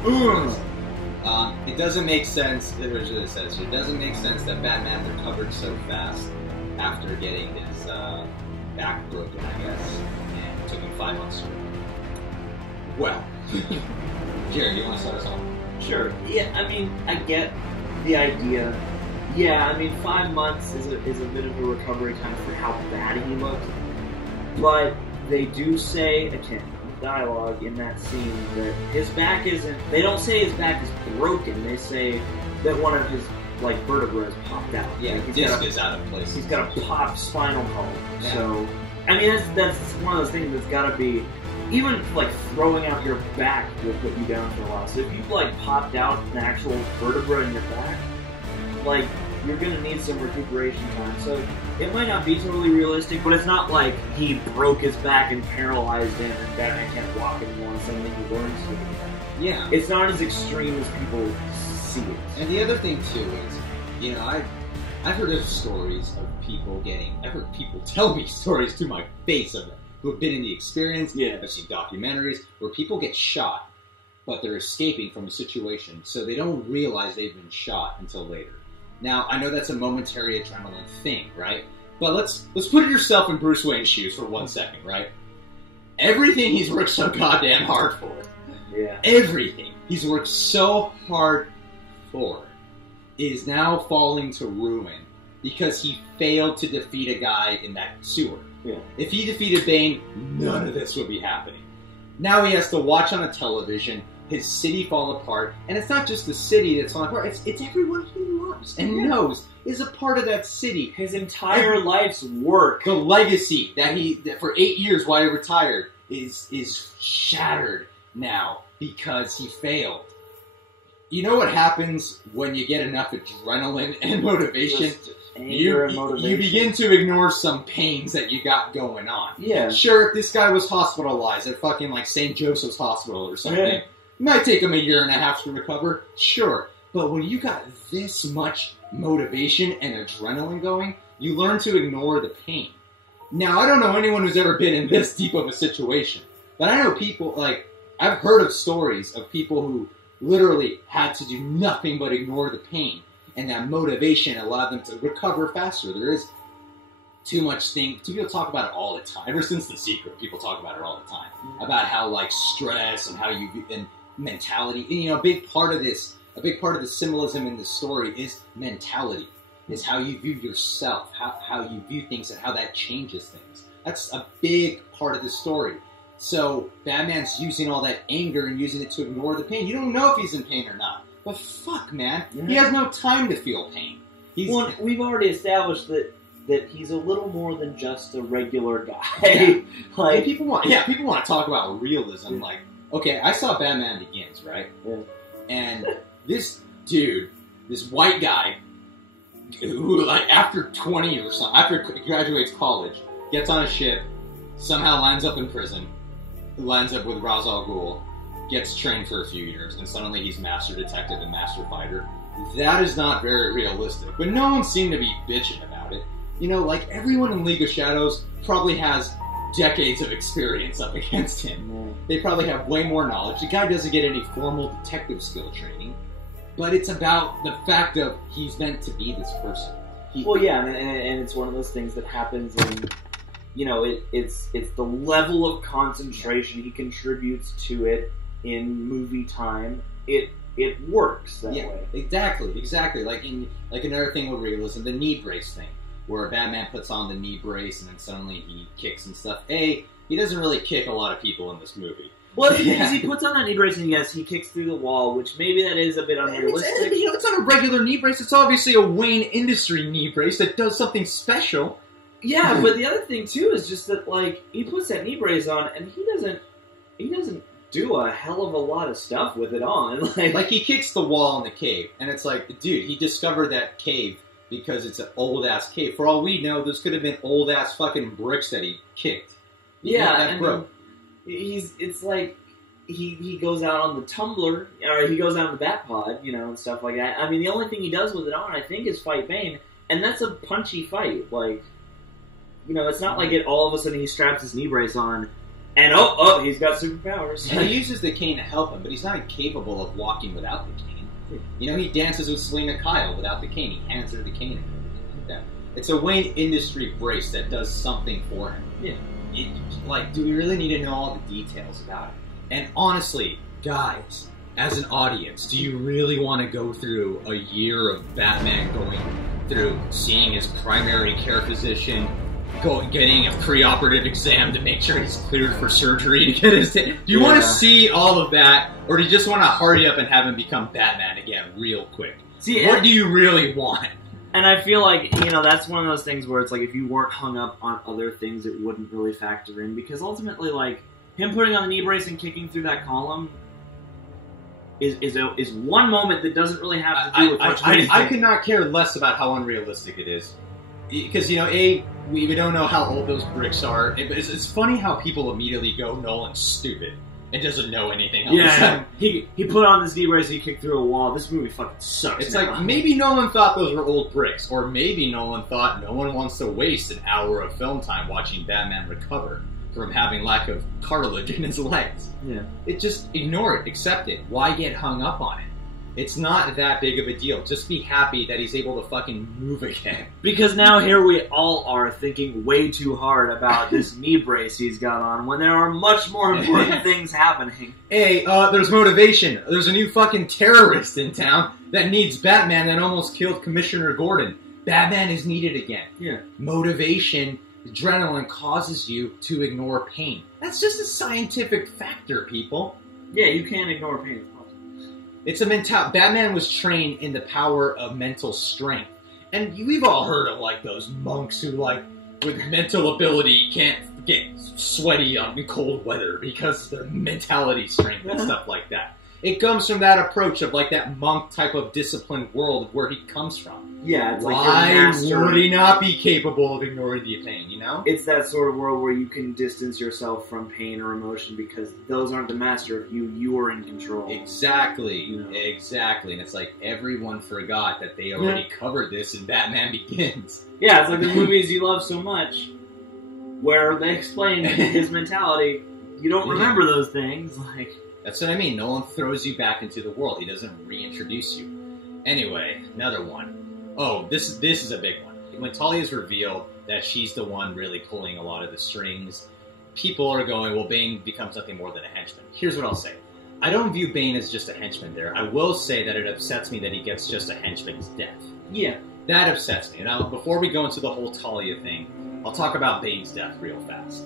It doesn't make sense, it says, it doesn't make sense that Batman recovered so fast after getting his back broken, I guess, and it took him 5 months to recover. Well, Jared, you want to start us off? Sure. Yeah, I mean, I get the idea. Yeah, I mean, 5 months is a bit of a recovery time for how bad he looked, but they do say, again, dialogue in that scene that his back isn't, they don't say his back is broken, they say that one of his vertebrae is popped out. Yeah, like, disc is out of place. He's got a popped spinal column. Yeah. So I mean, that's one of those things that's got to be, even throwing out your back will put you down for a while. So if you popped out an actual vertebra in your back, you're gonna need some recuperation time. So it might not be totally realistic, but it's not like he broke his back and paralyzed him and Batman can't walk anymore and suddenly he learns to. Yeah. It's not as extreme as people see it. And the other thing too is, I've heard of stories of people I've heard people tell me stories to my face of it, who have been in the experience. Yeah. I've seen documentaries where people get shot, but they're escaping from a situation, so they don't realize they've been shot until later. Now, I know that's a momentary adrenaline thing, right? But let's put yourself in Bruce Wayne's shoes for 1 second, right? Everything he's worked so goddamn hard for. Yeah. Everything he's worked so hard for is now falling to ruin because he failed to defeat a guy in that sewer. Yeah. If he defeated Bane, none of this would be happening. Now he has to watch on a television his city fall apart, and it's not just the city that's falling apart, it's everyone he loves and knows is a part of that city. His entire life's work. The legacy that for 8 years while he retired is shattered now because he failed. You know what happens when you get enough adrenaline and motivation? Anger and motivation. You begin to ignore some pains that you got going on. Yeah. Sure, if this guy was hospitalized at fucking St. Joseph's Hospital or something, it might take him 1.5 years to recover. Sure. But when you got this much motivation and adrenaline going, you learn to ignore the pain. Now, I don't know anyone who's ever been in this deep of a situation, but I know people, I've heard of stories of people who literally had to do nothing but ignore the pain, and that motivation allowed them to recover faster. There is too much people talk about it all the time. Ever since The Secret, people talk about it all the time. About how, stress and how and mentality, a big part of the symbolism in this story is mentality, is how you view yourself, how you view things, and how that changes things. That's a big part of the story. So Batman's using all that anger and using it to ignore the pain. You don't know if he's in pain or not. But fuck, man, he has no time to feel pain. Well, we've already established that he's a little more than just a regular guy. Yeah. People want to talk about realism. Okay, I saw Batman Begins, right? Yeah. And this dude, this white guy, who after 20 or something, after he graduates college, gets on a ship, somehow lands up in prison, lands up with Ra's al Ghul, gets trained for a few years, and suddenly he's master detective and master fighter. That is not very realistic, but no one seemed to be bitching about it. Everyone in League of Shadows probably has decades of experience up against him. They probably have way more knowledge. The guy doesn't get any formal detective skill training, but it's about the fact of he's meant to be this person. And it's one of those things that happens in, it's the level of concentration he contributes to it in movie time. It it works that way. Exactly. Like another thing with realism, the knee brace thing, where Batman puts on the knee brace and then suddenly he kicks and stuff. He doesn't really kick a lot of people in this movie. Well, because he puts on that knee brace and yes, he kicks through the wall, which maybe that is a bit unrealistic. It's not a regular knee brace. It's obviously a Wayne Industry knee brace that does something special. Yeah, but the other thing too is just that like he puts that knee brace on and he doesn't do a hell of a lot of stuff with it on. Like he kicks the wall in the cave, and it's like, dude, he discovered that cave because it's an old ass cave. For all we know, those could have been old ass fucking bricks that he kicked. That broke. It's like he goes out on the tumbler, or he goes out on the bat pod, and stuff like that. I mean, the only thing he does with it on, I think, is fight Bane, and that's a punchy fight. Like, it's not like all of a sudden he straps his knee brace on, and he's got superpowers. He uses the cane to help him, but he's not incapable of walking without the cane. He dances with Selena Kyle without the cane. He hands her the cane and everything like that. It's a Wayne Industry brace that does something for him. Yeah. Do we really need to know all the details about it? And honestly, guys, as an audience, do you really want to go through a year of Batman going through seeing his primary care physician, getting a preoperative exam to make sure he's cleared for surgery to get his... Do you want to see all of that, or do you just want to hurry up and have him become Batman again real quick? What do you really want? And I feel like, that's one of those things where it's like if you weren't hung up on other things, it wouldn't really factor in. Because ultimately, like, him putting on the knee brace and kicking through that column is one moment that doesn't really have to do with much anything. I could not care less about how unrealistic it is. Because, we don't know how old those bricks are. It's funny how people immediately go, Nolan's stupid. It doesn't know anything else. Yeah, he put on this knee brace and he kicked through a wall. This movie fucking sucks. It's like, maybe Nolan thought those were old bricks, or maybe Nolan thought no one wants to waste an hour of film time watching Batman recover from having lack of cartilage in his legs. Yeah. Just ignore it, accept it. Why get hung up on it? It's not that big of a deal. Just be happy that he's able to fucking move again. Because now here we all are thinking way too hard about this knee brace he's got on when there are much more important things happening. Hey, there's motivation. There's a new fucking terrorist in town that needs Batman that almost killed Commissioner Gordon. Batman is needed again. Yeah. Motivation, adrenaline causes you to ignore pain. That's just a scientific factor, people. Yeah, you can't ignore pain. It's a Batman was trained in the power of mental strength. And we've all heard of, like, those monks who, like, with mental ability can't get sweaty in cold weather because of their mentality strength and stuff like that. It comes from that approach of, like, that monk type of disciplined world where he comes from. Yeah, it's Why would he not be capable of ignoring the pain, It's that sort of world where you can distance yourself from pain or emotion because those aren't the master of you. You are in control. Exactly. Exactly. And it's like everyone forgot that they already covered this in Batman Begins. Yeah, it's like the movies you love so much where they explain his mentality. You don't remember those things. That's what I mean. Nolan throws you back into the world. He doesn't reintroduce you. Anyway, another one. Oh, this is a big one. When Talia's revealed that she's the one really pulling a lot of the strings, people are going, well, Bane becomes nothing more than a henchman. Here's what I'll say. I don't view Bane as just a henchman there. I will say that it upsets me that he gets just a henchman's death. Yeah. That upsets me. Now, before we go into the whole Talia thing, I'll talk about Bane's death real fast.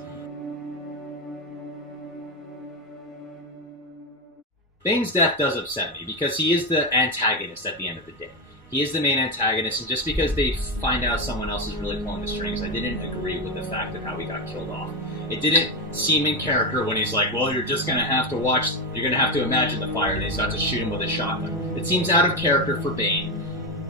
Bane's death does upset me because he is the antagonist at the end of the day. He is the main antagonist, and just because they find out someone else is really pulling the strings, I didn't agree with the fact of how he got killed off. It didn't seem in character when he's like, well, you're just going to have to watch, you're going to have to imagine the fire, and they start to shoot him with a shotgun. It seems out of character for Bane.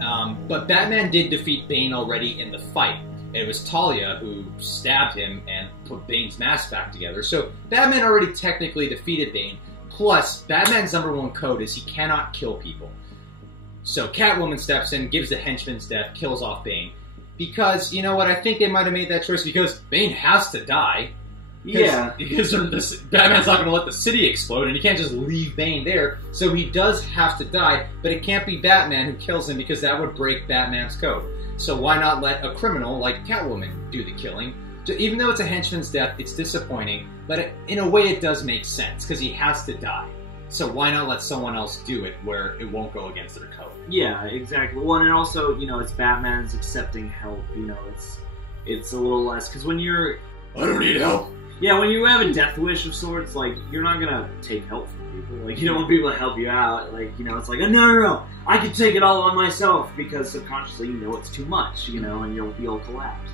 But Batman did defeat Bane already in the fight. It was Talia who stabbed him and put Bane's mask back together. So Batman already technically defeated Bane. Plus, Batman's #1 code is he cannot kill people. So Catwoman steps in, gives the henchman's death, kills off Bane. Because, you know what, I think they might have made that choice because Bane has to die. Because Batman's not going to let the city explode, and he can't just leave Bane there. So he does have to die, but it can't be Batman who kills him because that would break Batman's code. So why not let a criminal like Catwoman do the killing? Even though it's a henchman's death, it's disappointing, but in a way it does make sense because he has to die. So why not let someone else do it where it won't go against their code? Yeah, exactly. Well, and also, you know, it's Batman's accepting help. You know, it's a little less because when you're, I don't need help. Yeah, when you have a death wish of sorts, like, you're not gonna take help from people. Like, you don't want people to help you out. Like, you know, it's like, oh, no, I can take it all on myself because subconsciously you know it's too much, you know, and you'll collapse.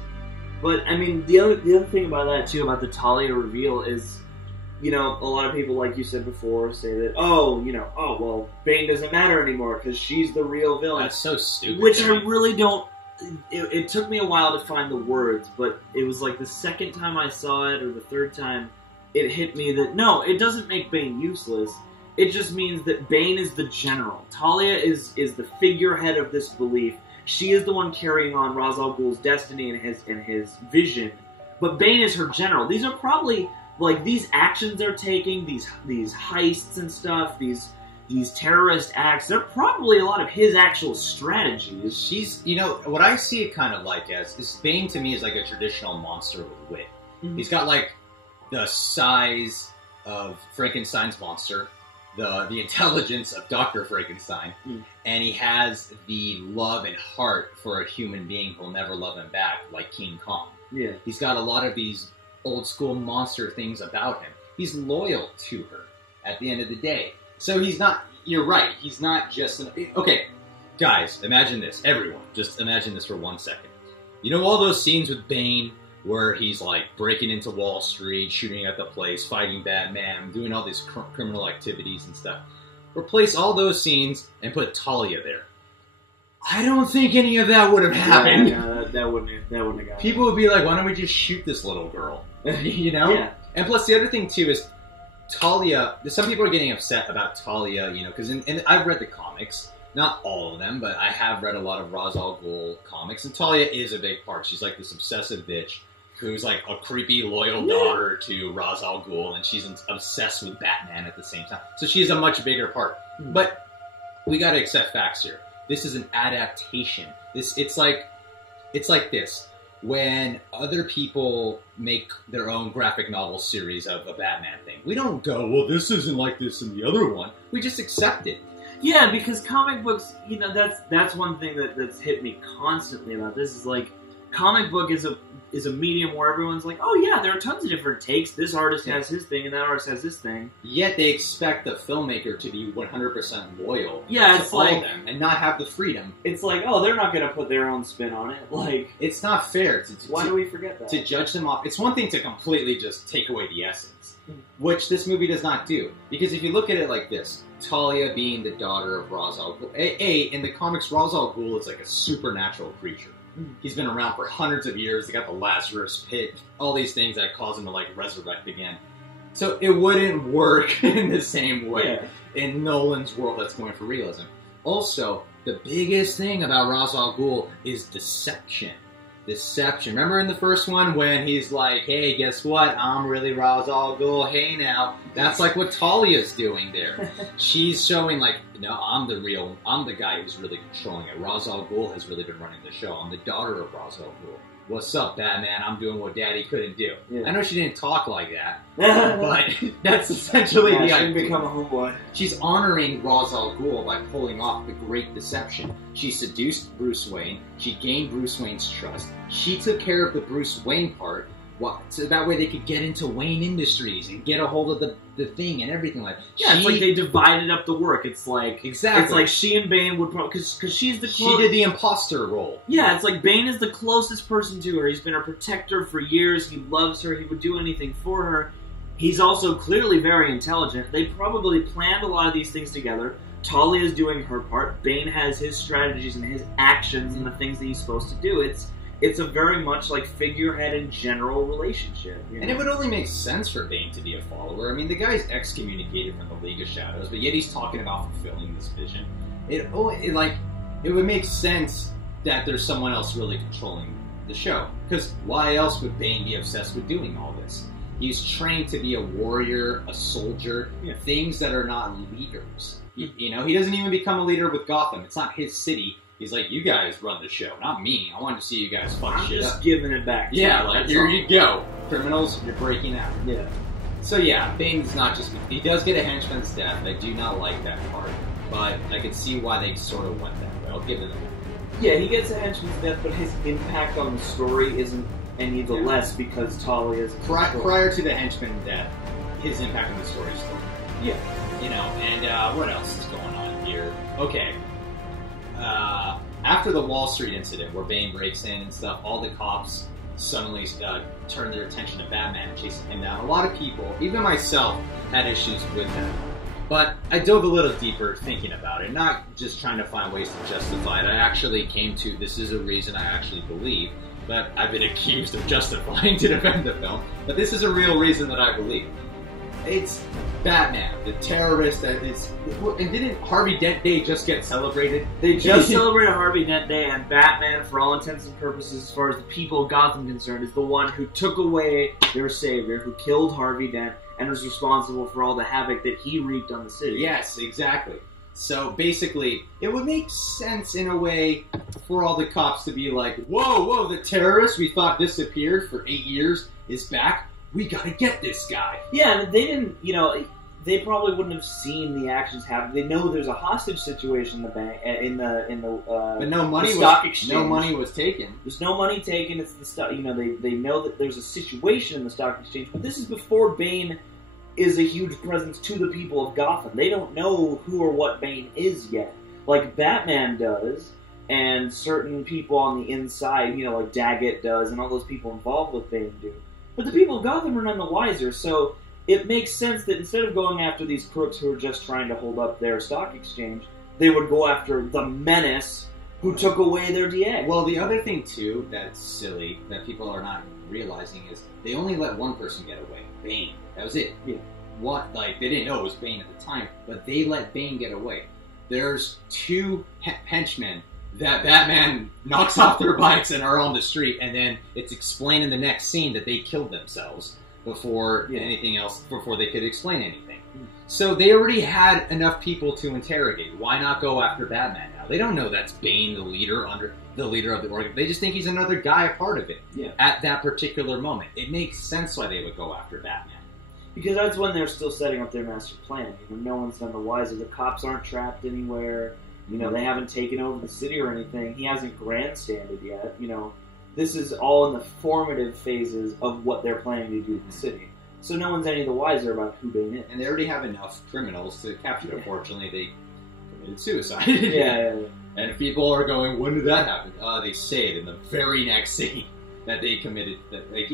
But I mean, the other thing about that too, about the Talia reveal is, you know, a lot of people, like you said before, say that, well, Bane doesn't matter anymore because she's the real villain. That's so stupid. Which I really don't. It took me a while to find the words, but it was like the second time I saw it, or the third time, it hit me that, no, it doesn't make Bane useless. It just means that Bane is the general. Talia is the figurehead of this belief. She is the one carrying on Ra's al Ghul's destiny and his vision. But Bane is her general. These are probably, like, these actions they're taking, these heists and stuff, these terrorist acts, they're probably a lot of his actual strategies. She's, you know, what I see it kind of like as, is Bane to me is like a traditional monster with wit. Mm-hmm. He's got, like, the size of Frankenstein's monster, the intelligence of Dr. Frankenstein, and he has the love and heart for a human being who'll never love him back, like King Kong. Yeah. He's got a lot of these old school monster things about him. He's loyal to her at the end of the day. So he's not, you're right, he's not just okay, guys, imagine this, everyone, just imagine this for 1 second. You know all those scenes with Bane where he's like breaking into Wall Street, shooting at the place, fighting Batman, doing all these criminal activities and stuff? Replace all those scenes and put Talia there. I don't think any of that would have happened. Yeah, that wouldn't have got People would be like, why don't we just shoot this little girl? You know? Yeah. And plus the other thing too is, Talia, some people are getting upset about Talia, you know, because I've read the comics, not all of them, but I have read a lot of Ra's al Ghul comics, and Talia is a big part. She's like this obsessive bitch who's like a creepy, loyal daughter to Ra's al Ghul, and she's obsessed with Batman at the same time. So she's a much bigger part. But we got to accept facts here. This is an adaptation. It's like this. When other people make their own graphic novel series of a Batman thing, we don't go, well, this isn't like this in the other one. We just accept it. Yeah, because comic books, you know, that's one thing that's hit me constantly about this, is like, comic book is a medium where everyone's like, oh yeah, there are tons of different takes. This artist has his thing, and that artist has this thing. Yet they expect the filmmaker to be 100% loyal to all of them and not have the freedom. It's like, oh, they're not going to put their own spin on it. Like, it's not fair. Why do we forget that? To judge them off. It's one thing to completely just take away the essence, which this movie does not do. Because if you look at it like this, Talia being the daughter of Ra's al Ghul. In the comics, Ra's al Ghul is like a supernatural creature. He's been around for hundreds of years. They got the Lazarus pit, all these things that cause him to like resurrect again. So it wouldn't work in the same way in Nolan's world that's going for realism. Also, the biggest thing about Ra's al Ghul is deception. Deception. Remember in the first one when he's like, hey, guess what? I'm really Ra's al Ghul. Hey now. That's like what Talia's doing there. She's showing like, no, I'm the guy who's really controlling it. Ra's al Ghul has really been running the show. I'm the daughter of Ra's al Ghul. What's up, Batman? I'm doing what Daddy couldn't do. Yeah. I know she didn't talk like that, but that's essentially the idea. She didn't become a homeboy. She's honoring Ra's al Ghul by pulling off the great deception. She seduced Bruce Wayne. She gained Bruce Wayne's trust. She took care of the Bruce Wayne part, so that way they could get into Wayne Industries and get a hold of the thing and everything like that. Yeah, it's like they divided up the work. It's like exactly. It's like she and Bane would probably because she's the she did the imposter role. Yeah, it's like Bane is the closest person to her. He's been her protector for years. He loves her. He would do anything for her. He's also clearly very intelligent. They probably planned a lot of these things together. Talia is doing her part. Bane has his strategies and his actions and the things that he's supposed to do. It's a very much like figurehead and general relationship. You know? And it would only make sense for Bane to be a follower. I mean, the guy's excommunicated from the League of Shadows, but yet he's talking about fulfilling this vision. It would make sense that there's someone else really controlling the show. Because why else would Bane be obsessed with doing all this? He's trained to be a warrior, a soldier, things that are not leaders. You know, he doesn't even become a leader with Gotham. It's not his city. He's like, you guys run the show, not me. I want to see you guys fuck shit up. I'm just giving it back. Yeah, like, here you go. Criminals, you're breaking out. Yeah. So yeah, Bane's not just... He does get a henchman's death. I do not like that part. But I can see why they sort of went that way. I'll give it that. Yeah, he gets a henchman's death, but his impact on the story isn't any the less because Talia's... Prior to the henchman's death, his impact on the story is still there. Yeah. You know, and what else is going on here? Okay. After the Wall Street incident where Bane breaks in and stuff, all the cops suddenly turn their attention to Batman chasing him down. A lot of people, even myself, had issues with that. But I dove a little deeper thinking about it, not just trying to find ways to justify it. I actually came to, this is a reason I actually believe, but I've been accused of justifying to defend the film, but this is a real reason that I believe. It's Batman, the terrorist that is... And didn't Harvey Dent Day just get celebrated? They just celebrated Harvey Dent Day, and Batman, for all intents and purposes, as far as the people of Gotham concerned, is the one who took away their savior, who killed Harvey Dent, and was responsible for all the havoc that he wreaked on the city. Yes, exactly. So basically, it would make sense in a way for all the cops to be like, whoa, whoa, the terrorist we thought disappeared for 8 years is back. We gotta get this guy. Yeah, they didn't, you know, they probably wouldn't have seen the actions happen. They know there's a hostage situation in the bank, but no money the stock exchange. No money was taken. There's no money taken. It's the stock. You know, they know that there's a situation in the stock exchange. But this is before Bane is a huge presence to the people of Gotham. They don't know who or what Bane is yet. Like Batman does, and certain people on the inside, you know, like Daggett does, and all those people involved with Bane do. But the people of Gotham are none the wiser, so it makes sense that instead of going after these crooks who are just trying to hold up their stock exchange, they would go after the menace who took away their DA. Well, the other thing, too, that's silly, that people are not realizing is they only let one person get away. Bane. That was it. Yeah. They didn't know it was Bane at the time, but they let Bane get away. There's two henchmen that Batman knocks off their bikes and are on the street, and then it's explained in the next scene that they killed themselves before anything else, before they could explain anything. So they already had enough people to interrogate. Why not go after Batman now? They don't know that's Bane, the leader of the organization. They just think he's another guy, a part of it. Yeah. At that particular moment, it makes sense why they would go after Batman. Because that's when they're still setting up their master plan. You know, no one's none the wiser. The cops aren't trapped anywhere. You know, they haven't taken over the city or anything. He hasn't grandstanded yet. You know, this is all in the formative phases of what they're planning to do to the city. So no one's any the wiser about who Bane is. And they already have enough criminals to capture. Unfortunately, they committed suicide. yeah. And people are going, when did that happen? They say it in the very next scene that they committed.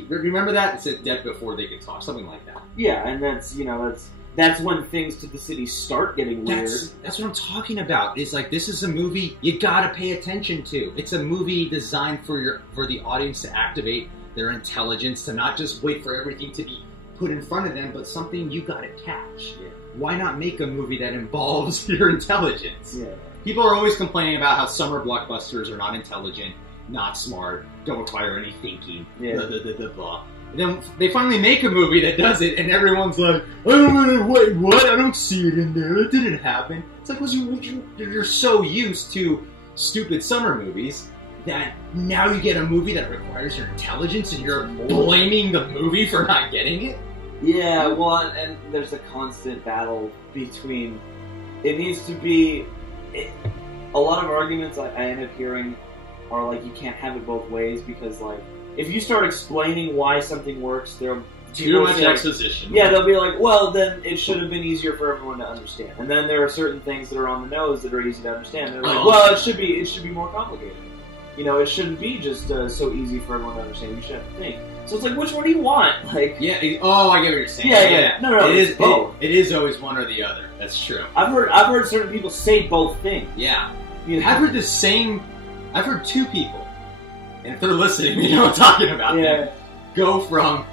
Remember that? It said dead before they could talk, something like that. Yeah, and that's, you know, that's when things to the city start getting weird. That's what I'm talking about. It's like, this is a movie you gotta pay attention to. It's a movie designed for the audience to activate their intelligence, to not just wait for everything to be put in front of them, but something you gotta catch. Yeah. Why not make a movie that involves your intelligence? Yeah. People are always complaining about how summer blockbusters are not intelligent, not smart, don't require any thinking, blah, blah, blah, blah, blah. And then they finally make a movie that does it, and everyone's like, I don't really, wait, what? I don't see it in there. It didn't happen. It's like, well, you're so used to stupid summer movies that now you get a movie that requires your intelligence, and you're blaming the movie for not getting it? Yeah, well, and there's a constant battle between... It needs to be... a lot of arguments I end up hearing are like, you can't have it both ways, because, like, if you start explaining why something works, there'll too much exposition. Yeah, they'll be like, well, then it should have been easier for everyone to understand. And then there are certain things that are on the nose that are easy to understand. They're like, well, it should be more complicated. You know, it shouldn't be just so easy for everyone to understand. You should have to think. So it's like, which one do you want? Like, yeah. Oh, I get what you're saying. Yeah. No. It is always one or the other. That's true. I've heard certain people say both things. Yeah. You know? I've heard two people, and if they're listening, they know what I'm talking about. Yeah. Go from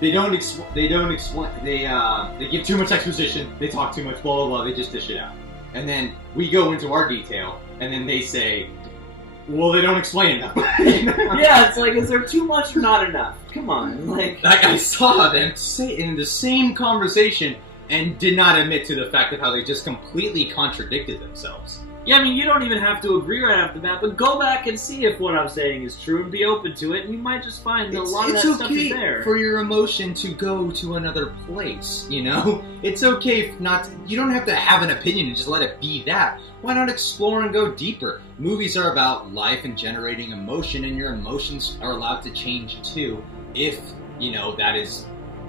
they give too much exposition, they talk too much, blah blah blah, they just dish it out, and then we go into our detail, and then they say, well, they don't explain enough. Yeah, it's like, is there too much or not enough? Come on, like I saw them say in the same conversation and did not admit to the fact of how they just completely contradicted themselves. Yeah, I mean, you don't even have to agree right off the bat, but go back and see if what I'm saying is true and be open to it, and you might just find that a lot of that stuff is there. It's okay for your emotion to go to another place, you know? It's okay you don't have to have an opinion and just let it be that. Why not explore and go deeper? Movies are about life and generating emotion, and your emotions are allowed to change too, if, you know, that is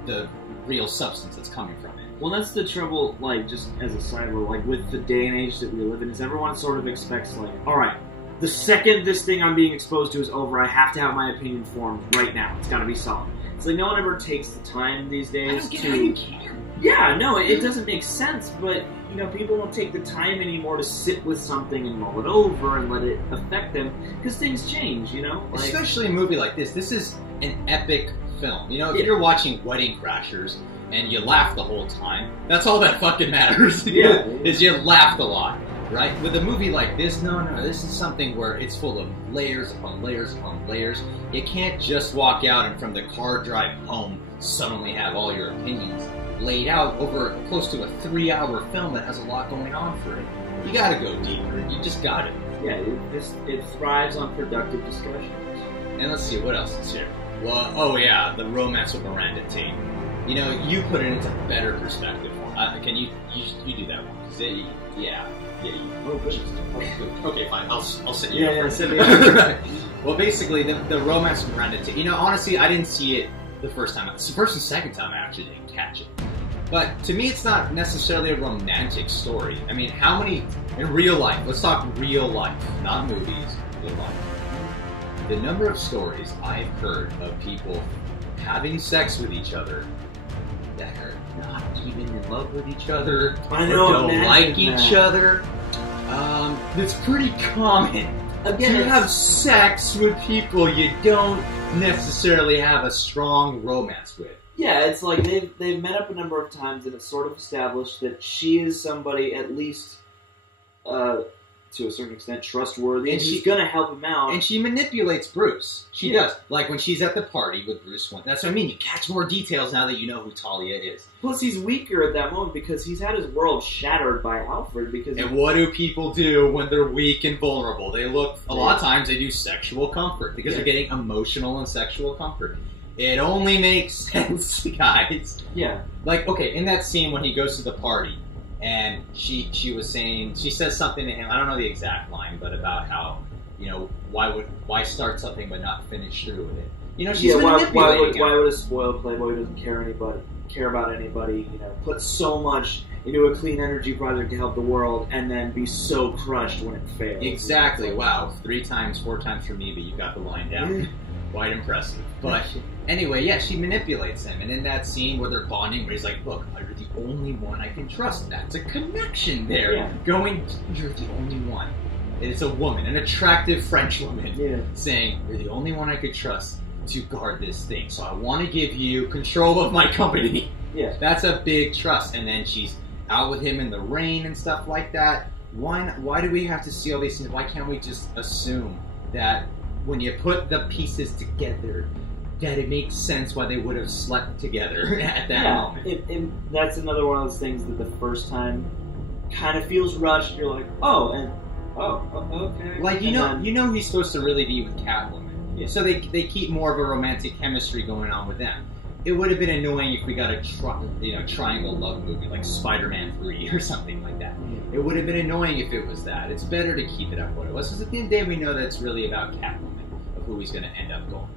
the real substance that's coming from it. Well, that's the trouble, like, just as a side note, like, with the day and age that we live in, is everyone sort of expects, like, alright, the second this thing I'm being exposed to is over, I have to have my opinion formed right now. It's gotta be solid. It's like, no one ever takes the time these days I don't get how you can. Yeah, no, it doesn't make sense, but, you know, people don't take the time anymore to sit with something and mull it over and let it affect them, because things change, you know? Like, especially a movie like this. This is an epic film. You know, if you're watching Wedding Crashers and you laugh the whole time, that's all that fucking matters. Yeah. Is you laughed a lot, right? With a movie like this, no, this is something where it's full of layers upon layers upon layers. You can't just walk out and from the car drive home suddenly have all your opinions laid out over close to a 3-hour film that has a lot going on for it. You gotta go deeper. You just gotta. Yeah, it thrives on productive discussion. And let's see, what else is here? Well, oh yeah, the romance with Miranda Tate. You know, you put it into better perspective. Can you do that one? Yeah. Oh, good. Okay, fine. I'll set you up. Yeah, set me up. Well, basically, the romance with Miranda Tate. You know, honestly, I didn't see it the first time. It's the first and second time I actually didn't catch it. But to me, it's not necessarily a romantic story. I mean, how many in real life? Let's talk real life, not movies. Real life. The number of stories I've heard of people having sex with each other that are not even in love with each other, I know, or don't like each other. It's pretty common. Again, to have sex with people you don't necessarily have a strong romance with. Yeah, it's like they've met up a number of times, and it's sort of established that she is somebody at least, to a certain extent, trustworthy, and she's gonna help him out. And she manipulates Bruce. She does. Like when she's at the party with Bruce. That's what I mean. You catch more details now that you know who Talia is. Plus, he's weaker at that moment because he's had his world shattered by Alfred. And what do people do when they're weak and vulnerable? They look. A lot of times they do sexual comfort because they're getting emotional and sexual comfort. It only makes sense, guys. Yeah. Like, okay, in that scene when he goes to the party, and she was saying, she says something to him, I don't know the exact line, but about how, you know, why start something but not finish through with it? You know, she's manipulating why would a spoiled playboy who doesn't care about anybody, you know, put so much into a clean energy project to help the world and then be so crushed when it fails? Exactly. Wow. 3 times, 4 times for me, but you got the line down. Quite impressive. But anyway, yeah, she manipulates him. And in that scene where they're bonding, where he's like, look, you're the only one I can trust. That's a connection there. Yeah. You're the only one. And it's a woman, an attractive French woman, saying, you're the only one I could trust to guard this thing. So I want to give you control of my company. Yeah. That's a big trust. And then she's out with him in the rain and stuff like that. Why do we have to see all these things? Why can't we just assume that when you put the pieces together, that it makes sense why they would have slept together at that moment? That's another one of those things that the first time kind of feels rushed. You're like, okay. Like, you know he's supposed to really be with Catwoman. Yeah. So they keep more of a romantic chemistry going on with them. It would have been annoying if we got a triangle love movie like Spider-Man 3 or something like that. It would have been annoying if it was that. It's better to keep it up what it was. Because at the end of the day, we know that it's really about Catwoman, of who he's going to end up going with.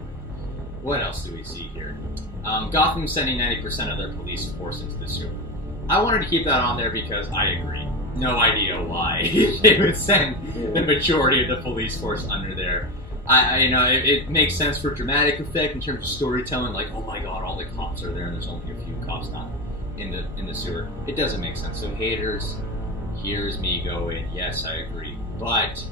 What else do we see here? Gotham sending 90% of their police force into the sewer. I wanted to keep that on there because I agree. No idea why they would send the majority of the police force under there. It makes sense for dramatic effect in terms of storytelling. Like, oh my god, all the cops are there, and there's only a few cops not in the sewer. It doesn't make sense. So haters, here's me going, yes, I agree, but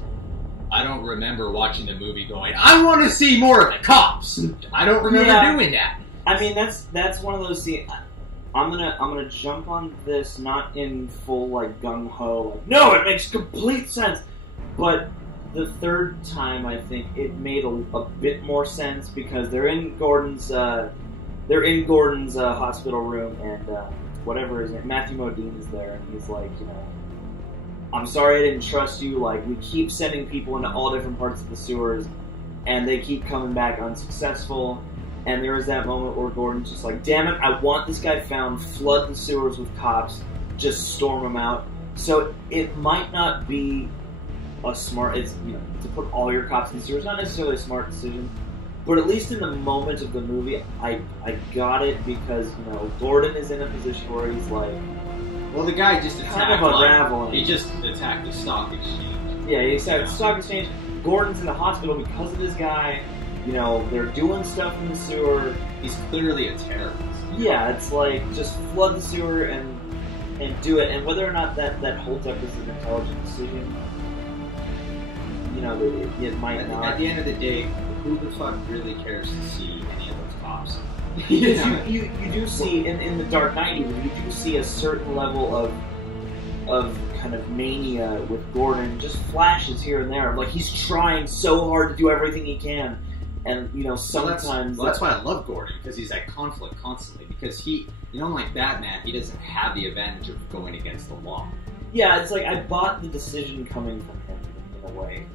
I don't remember watching the movie going, I want to see more of the cops. I don't remember doing that. I mean, that's one of those scenes. I'm gonna jump on this not in full like gung ho. Like, no, it makes complete sense, but the third time, I think it made a bit more sense because they're in Gordon's hospital room, and whatever his name, Matthew Modine is there, and he's like, you know, I'm sorry I didn't trust you. Like, we keep sending people into all different parts of the sewers, and they keep coming back unsuccessful. And there is that moment where Gordon's just like, damn it, I want this guy found, flood the sewers with cops, just storm them out. So it might not be a smart, it's, you know, to put all your cops in the sewers, not necessarily a smart decision, but at least in the moment of the movie, I got it because, you know, Gordon is in a position where he's like, well, the guy just attacked, kind of unraveling. He just attacked the stock exchange. Yeah, he attacked the stock exchange. Gordon's in the hospital because of this guy. You know, they're doing stuff in the sewer. He's clearly a terrorist. Yeah, it's like, just flood the sewer and do it. And whether or not that holds up as an intelligent decision, you know, it might not. At the end of the day, who the fuck really cares to see any of those cops? You do see, in The Dark Knight, you do see a certain level of kind of mania with Gordon, just flashes here and there. Like, he's trying so hard to do everything he can. And, you know, sometimes... Well, that's why I love Gordon, because he's at conflict constantly. Because he, you know, like Batman, he doesn't have the advantage of going against the law. Yeah, it's like, I bought the decision coming from him, in a way.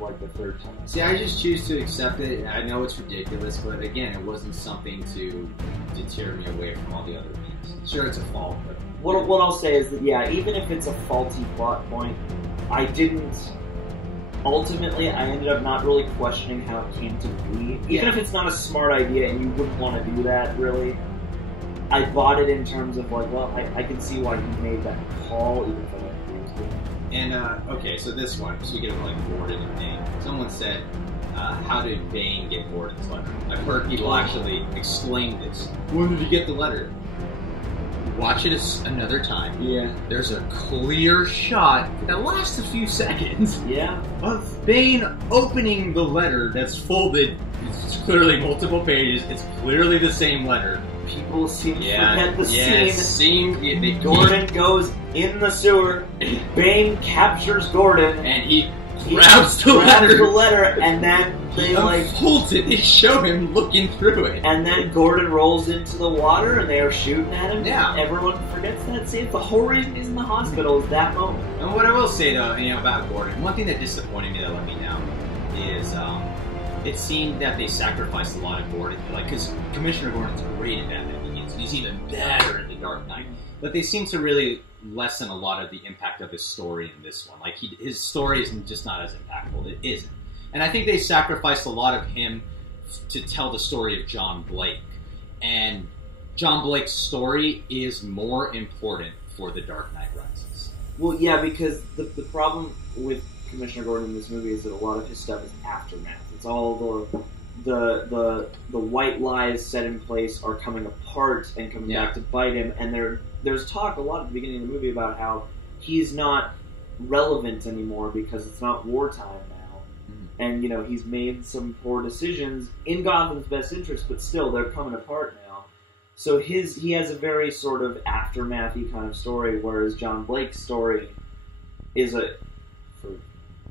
Like the third time. See, I just choose to accept it. I know it's ridiculous, but again, it wasn't something to deter me away from all the other things. Sure, it's a fault, but... What I'll say is that, yeah, even if it's a faulty plot point, I didn't... Ultimately, I ended up not really questioning how it came to be. Even if it's not a smart idea and you wouldn't want to do that, really, I bought it in terms of like, well, I can see why he made that call, even if I don't agree with it. And, okay, so this one, speaking of like Gordon and Bane, someone said, how did Bane get Gordon's letter? I've heard people actually explain this. When did he get the letter? Watch it another time. Yeah. There's a clear shot that lasts a few seconds. Yeah. Of Bane opening the letter that's folded. It's clearly multiple pages. It's clearly the same letter. People seem to forget the scene. Gordon goes in the sewer. Bane captures Gordon. And he grabs the letter, and then they unfolds it. They show him looking through it, and then Gordon rolls into the water, and they are shooting at him. Yeah, everyone forgets that scene. The whole reason he's in the hospital is that moment. And what I will say, though, you know, about Gordon, one thing that disappointed me, that let me down, is it seemed that they sacrificed a lot of Gordon, like, because Commissioner Gordon's great in Batman Begins, and he's even better in The Dark Knight. But they seem to really lessen a lot of the impact of his story in this one. Like, his story is just not as impactful. It isn't. And I think they sacrificed a lot of him to tell the story of John Blake. And John Blake's story is more important for The Dark Knight Rises. Well, yeah, because the problem with Commissioner Gordon in this movie is that a lot of his stuff is aftermath. It's all the white lies set in place are coming apart and coming back to bite him, and there's talk a lot at the beginning of the movie about how he's not relevant anymore because it's not wartime now, and you know he's made some poor decisions in Gotham's best interest, but still they're coming apart now. So he has a very sort of aftermathy kind of story, whereas John Blake's story is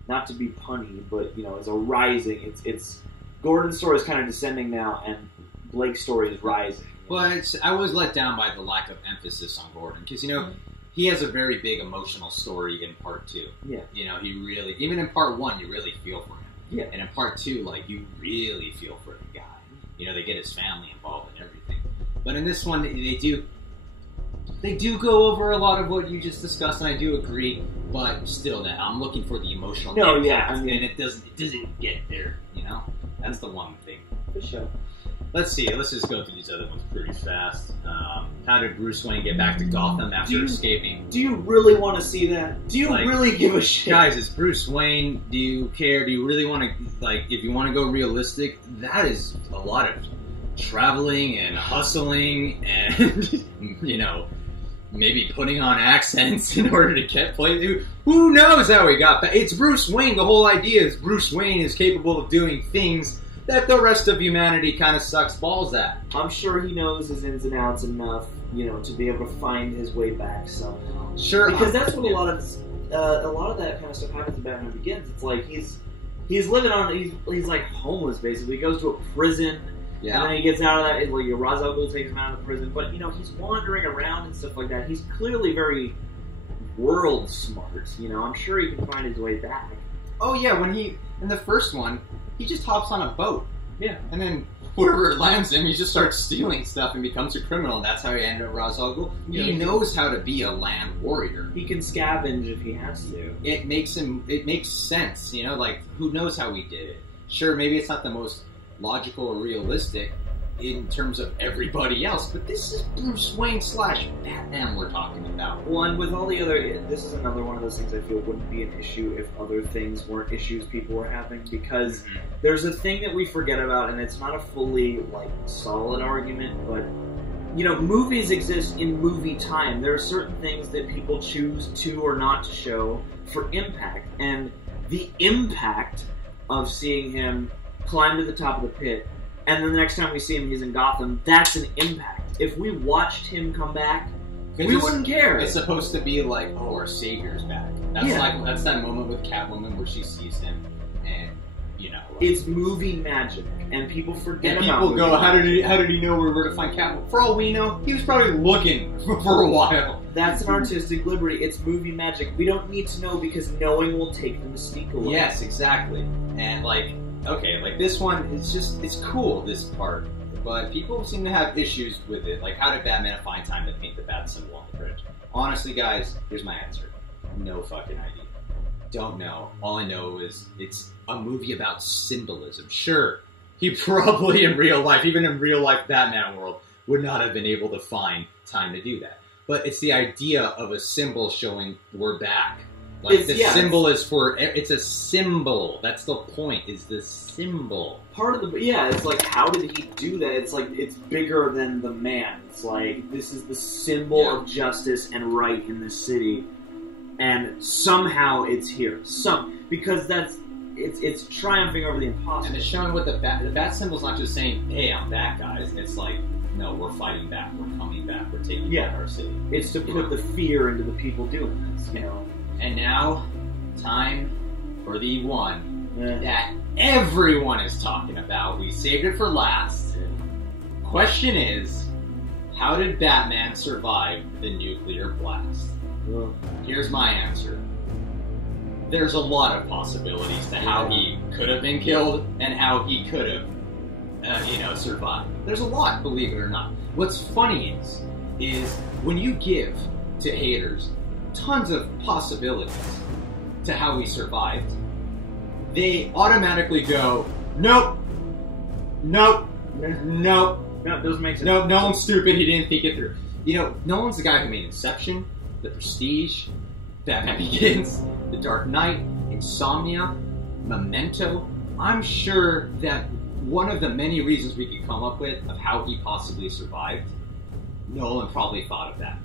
not to be punny, but you know, is a rising. It's Gordon's story is kind of descending now, and Blake's story is rising. Well, I was let down by the lack of emphasis on Gordon, because, you know, he has a very big emotional story in Part 2. Yeah. You know, he really, even in Part 1, you really feel for him. Yeah. And in Part 2, like, you really feel for the guy. You know, they get his family involved and everything. But in this one, they do go over a lot of what you just discussed, and I do agree, but still, that I'm looking for the emotional impact, and it doesn't get there, you know? That's the one thing. For sure. Let's see. Let's just go through these other ones pretty fast. How did Bruce Wayne get back to Gotham after escaping? Do you really want to see that? Do you really give a shit? Guys, it's Bruce Wayne. Do you care? Do you really want to, like, if you want to go realistic, that is a lot of traveling and hustling and, you know, maybe putting on accents in order to get played. Who knows how he got back? It's Bruce Wayne. The whole idea is Bruce Wayne is capable of doing things that the rest of humanity kind of sucks balls at. I'm sure he knows his ins and outs enough, you know, to be able to find his way back somehow. Sure, because that's what a lot of that kind of stuff happens in Batman Begins. It's like he's living on, he's like homeless basically. He goes to a prison. Yeah. And then he gets out of that, like, Ra's al Ghul takes him out of the prison. But, you know, he's wandering around and stuff like that. He's clearly very world smart. You know, I'm sure he can find his way back. Oh yeah, when he in the first one, he just hops on a boat. Yeah. And then wherever it lands him, he just starts stealing stuff and becomes a criminal. And that's how he ended up Ra's al Ghul. Yeah. He knows how to be a land warrior. He can scavenge if he has to. It makes sense, you know, like, who knows how he did it. Sure, maybe it's not the most logical or realistic in terms of everybody else, but this is Bruce Wayne / Batman we're talking about. Well, and with all the other, this is another one of those things I feel wouldn't be an issue if other things weren't issues people were having, because there's a thing that we forget about, and it's not a fully, like, solid argument, but, you know, movies exist in movie time. There are certain things that people choose to or not to show for impact, and the impact of seeing him climb to the top of the pit, and then the next time we see him, he's in Gotham, that's an impact. If we watched him come back, we wouldn't care. It's supposed to be like, oh, our savior's back. That's that moment with Catwoman where she sees him, and, you know. Like, it's movie magic, and people forget about it. People go, how did he know we were going to find Catwoman? For all we know, he was probably looking for a while. That's an artistic liberty. It's movie magic. We don't need to know because knowing will take the mystique away. Yes, exactly. And, like, okay, like this one, it's cool, this part, but people seem to have issues with it. Like, how did Batman find time to paint the bat symbol on the bridge? Honestly, guys, here's my answer. No fucking idea. Don't know. All I know is it's a movie about symbolism. Sure, he probably in real life, even in real life Batman world, would not have been able to find time to do that. But it's the idea of a symbol showing we're back. Like, symbol is it's a symbol. That's the point, is the symbol. Part of it's like, how did he do that? It's like, it's bigger than the man. It's like, this is the symbol of justice and right in this city. And somehow it's here. Because it's triumphing over the impossible. And it's showing what the bat symbol's not just saying, hey, I'm back, guys. It's like, no, we're fighting back. We're coming back. We're taking back our city. It's to put the fear into the people doing this, you know. And now, time for the one that everyone is talking about. We saved it for last. Question is, how did Batman survive the nuclear blast? Here's my answer. There's a lot of possibilities to how he could have been killed and how he could have, survived. There's a lot, believe it or not. What's funny is when you give to haters tons of possibilities to how he survived, they automatically go, nope, nope, nope. No, it doesn't make sense. Nope, Nolan's stupid, he didn't think it through. You know, Nolan's the guy who made Inception, The Prestige, Batman Begins, The Dark Knight, Insomnia, Memento. I'm sure that one of the many reasons we could come up with of how he possibly survived, Nolan probably thought of that.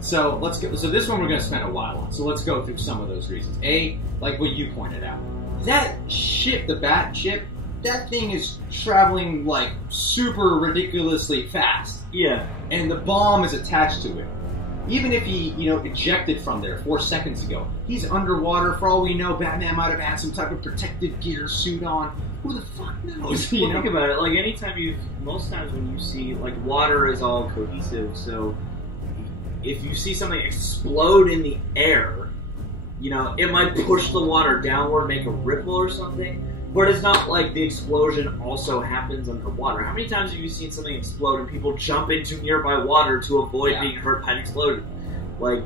So let's go. So this one we're going to spend a while on. So let's go through some of those reasons. A, like what you pointed out, that ship, the Bat ship, that thing is traveling like super ridiculously fast. Yeah. And the bomb is attached to it. Even if he, ejected from there 4 seconds ago, he's underwater. For all we know, Batman might have had some type of protective gear suit on. Who the fuck knows? Well, think about it. Like, most times when you see, like, water is all cohesive, so if you see something explode in the air, it might push the water downward, make a ripple or something, but it's not like the explosion also happens underwater. How many times have you seen something explode and people jump into nearby water to avoid being hurt by an explosion? Like,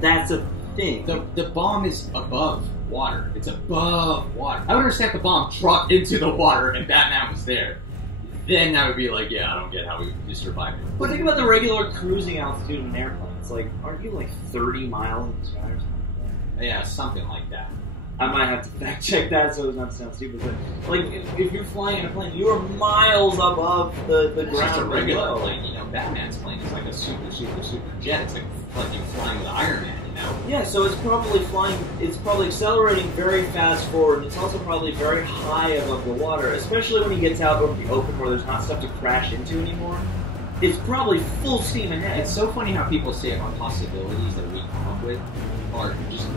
that's a thing. The bomb is above water. It's above water. I would understand if the bomb dropped into the water and Batman was there. Then I would be like, yeah, I don't get how we survived it. But think about the regular cruising altitude of an airplane. It's like, aren't you like 30 miles in the sky or something? Yeah, something like that. I might have to fact check that so as not to sound stupid, but like if you're flying in a plane, you are miles above the ground. Just a regular plane, Batman's plane is like a super jet. It's like you're flying with Iron Man, Yeah, so it's probably accelerating very fast forward, and it's also probably very high above the water, especially when he gets out over the open where there's not stuff to crash into anymore. It's probably full steam ahead. It's so funny how people say about possibilities that we come up with are just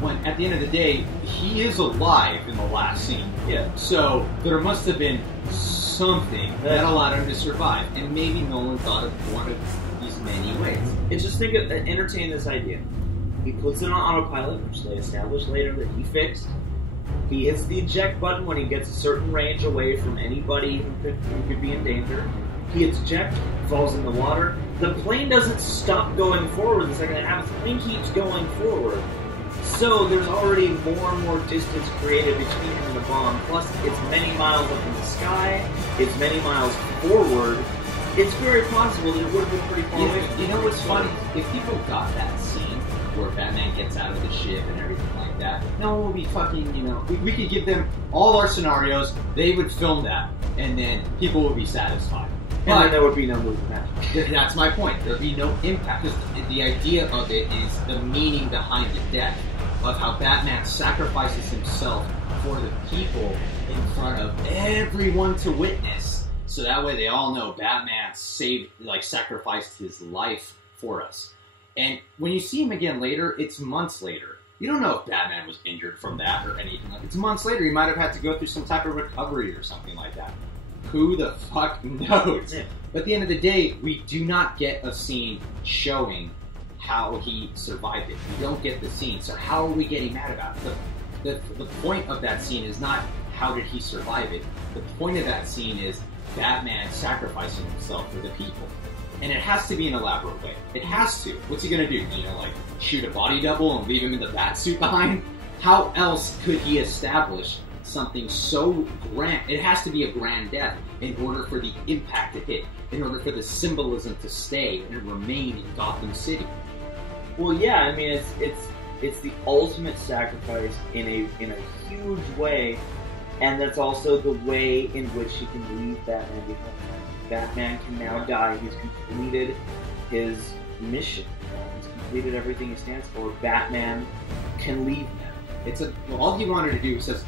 when at the end of the day, he is alive in the last scene. Yeah. So there must have been something that allowed him to survive, and maybe Nolan thought of one of these many ways. It's just entertain this idea. He puts it on autopilot, which they establish later that he fixed. He hits the eject button when he gets a certain range away from anybody who could be in danger. He hits eject, falls in the water. The plane doesn't stop going forward the second it happens. The plane keeps going forward. So there's already more and more distance created between him and the bomb. Plus, it's many miles up in the sky. It's many miles forward. It's very possible that it would have been pretty far away. You know what's funny? If people got that scene where Batman gets out of the ship and everything like that, no one would be fucking, you know, we could give them all our scenarios, they would film that, and then people would be satisfied. And then there would be no movie magic. That's my point. There'd be no impact. Because the idea of it is the meaning behind the death, of how Batman sacrifices himself for the people in front of everyone to witness. So that way they all know Batman sacrificed his life for us. And when you see him again later, it's months later. You don't know if Batman was injured from that or anything. It's months later. He might have had to go through some type of recovery or something like that. Who the fuck knows? But at the end of the day, we do not get a scene showing how he survived it. We don't get the scene. So how are we getting mad about it? The point of that scene is not how did he survive it. The point of that scene is Batman sacrificing himself for the people. And it has to be an elaborate way. It has to. What's he gonna do? You know, like shoot a body double and leave him in the bat suit behind? How else could he establish something so grand? It has to be a grand death in order for the impact to hit, in order for the symbolism to stay and remain in Gotham City. Well, yeah, I mean, it's the ultimate sacrifice in a huge way, and that's also the way in which he can leave Batman behind. Batman can now die. He's completed his mission. He's completed everything he stands for. Batman can leave now. All he wanted to do was just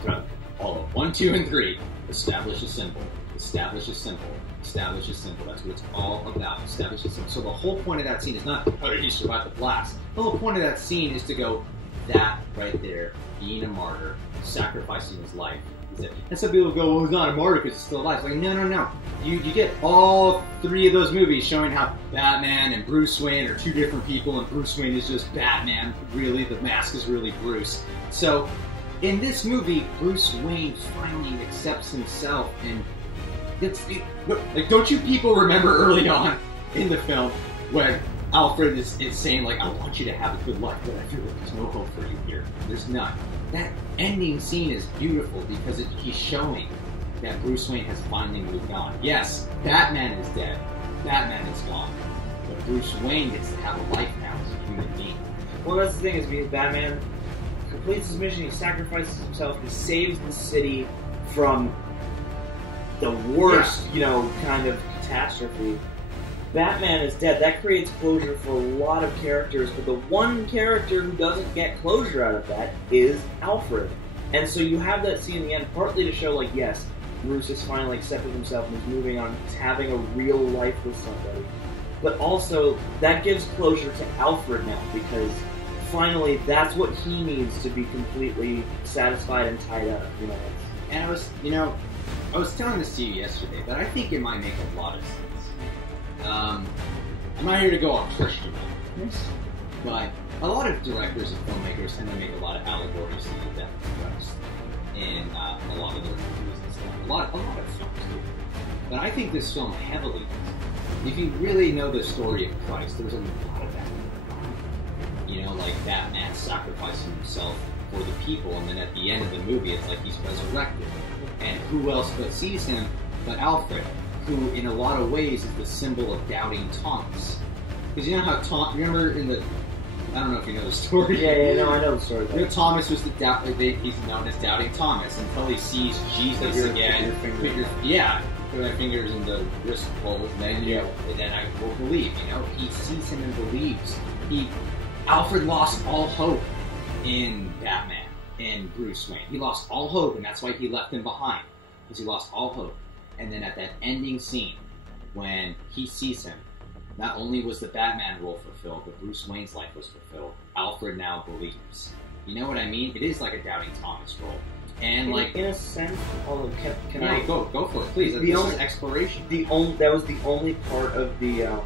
all of 1, 2, and 3. Establish a symbol. Establish a symbol. Establish a symbol. That's what it's all about. Establish a symbol. So the whole point of that scene is not how did he survive the blast. The whole point of that scene is to go, that right there, being a martyr, sacrificing his life. And some people go, well, he's not a martyr because he's still alive. It's like, no. You get all 3 of those movies showing how Batman and Bruce Wayne are 2 different people, and Bruce Wayne is just Batman. Really, the mask is really Bruce. So, in this movie, Bruce Wayne finally accepts himself, and don't you people remember early on in the film when Alfred is saying, like, I want you to have a good life, but I feel like there's no hope for you here. There's none. That ending scene is beautiful because he's showing that Bruce Wayne has finally moved on. Yes, Batman is dead. Batman is gone. But Bruce Wayne gets to have a life now as a human being. Well, that's the thing, is because Batman completes his mission, he sacrifices himself, he saves the city from the worst, kind of catastrophe. Batman is dead. That creates closure for a lot of characters, but the one character who doesn't get closure out of that is Alfred. And so you have that scene in the end, partly to show, like, yes, Bruce has finally accepted himself and is moving on, he's having a real life with somebody. But also, that gives closure to Alfred now, because finally that's what he needs to be completely satisfied and tied up, And I was telling this to you yesterday, but I think it might make a lot of sense. I'm not here to go on Christian, but a lot of directors and filmmakers tend to make a lot of allegories to the death of Christ in a lot of their movies and stuff. A lot of films do. But I think this film heavily does. If you really know the story of Christ, there's a lot of that. Like Batman sacrificing himself for the people, and then at the end of the movie, it's like he's resurrected. And who else but sees him but Alfred, who in a lot of ways is the symbol of doubting Thomas. Because you know how remember in the, I don't know if you know the story. Yeah, I know the story. Thomas was he's known as Doubting Thomas until he sees Jesus again. Put my fingers in the wrist holes, and then I will believe. He sees him and believes. Alfred lost all hope in Batman and Bruce Wayne. He lost all hope, and that's why he left him behind. Because he lost all hope. And then at that ending scene, when he sees him, not only was the Batman role fulfilled, but Bruce Wayne's life was fulfilled. Alfred now believes. You know what I mean? It is like a Doubting Thomas role. And in a sense, can I go for it, please? This is exploration. That was the only part of the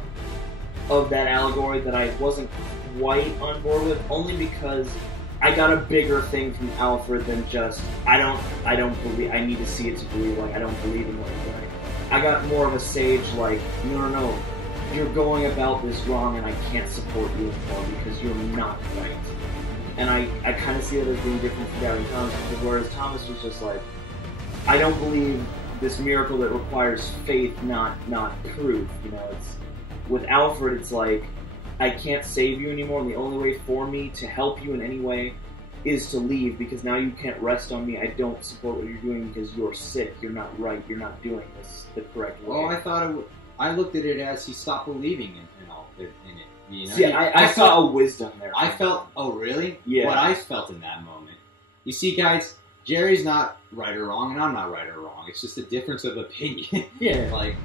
of that allegory that I wasn't quite on board with, only because I got a bigger thing from Alfred than just I don't believe, I need to see it to believe, like I don't believe in what you're doing. I got more of a sage like, no, you're going about this wrong and I can't support you anymore because you're not right. And I kind of see it as being different from Doubting Thomas, whereas Thomas was just like, I don't believe this miracle that requires faith, not proof. You know, it's with Alfred, it's like, I can't save you anymore, and the only way for me to help you in any way is to leave, because now you can't rest on me. I don't support what you're doing because you're sick, you're not right, you're not doing this the correct way. Well, I looked at it as he stopped believing in it. You know? See, I saw a wisdom there. I felt, oh really? Yeah. What I felt in that moment. You see, guys, Jerry's not right or wrong, and I'm not right or wrong. It's just a difference of opinion. Yeah. Like,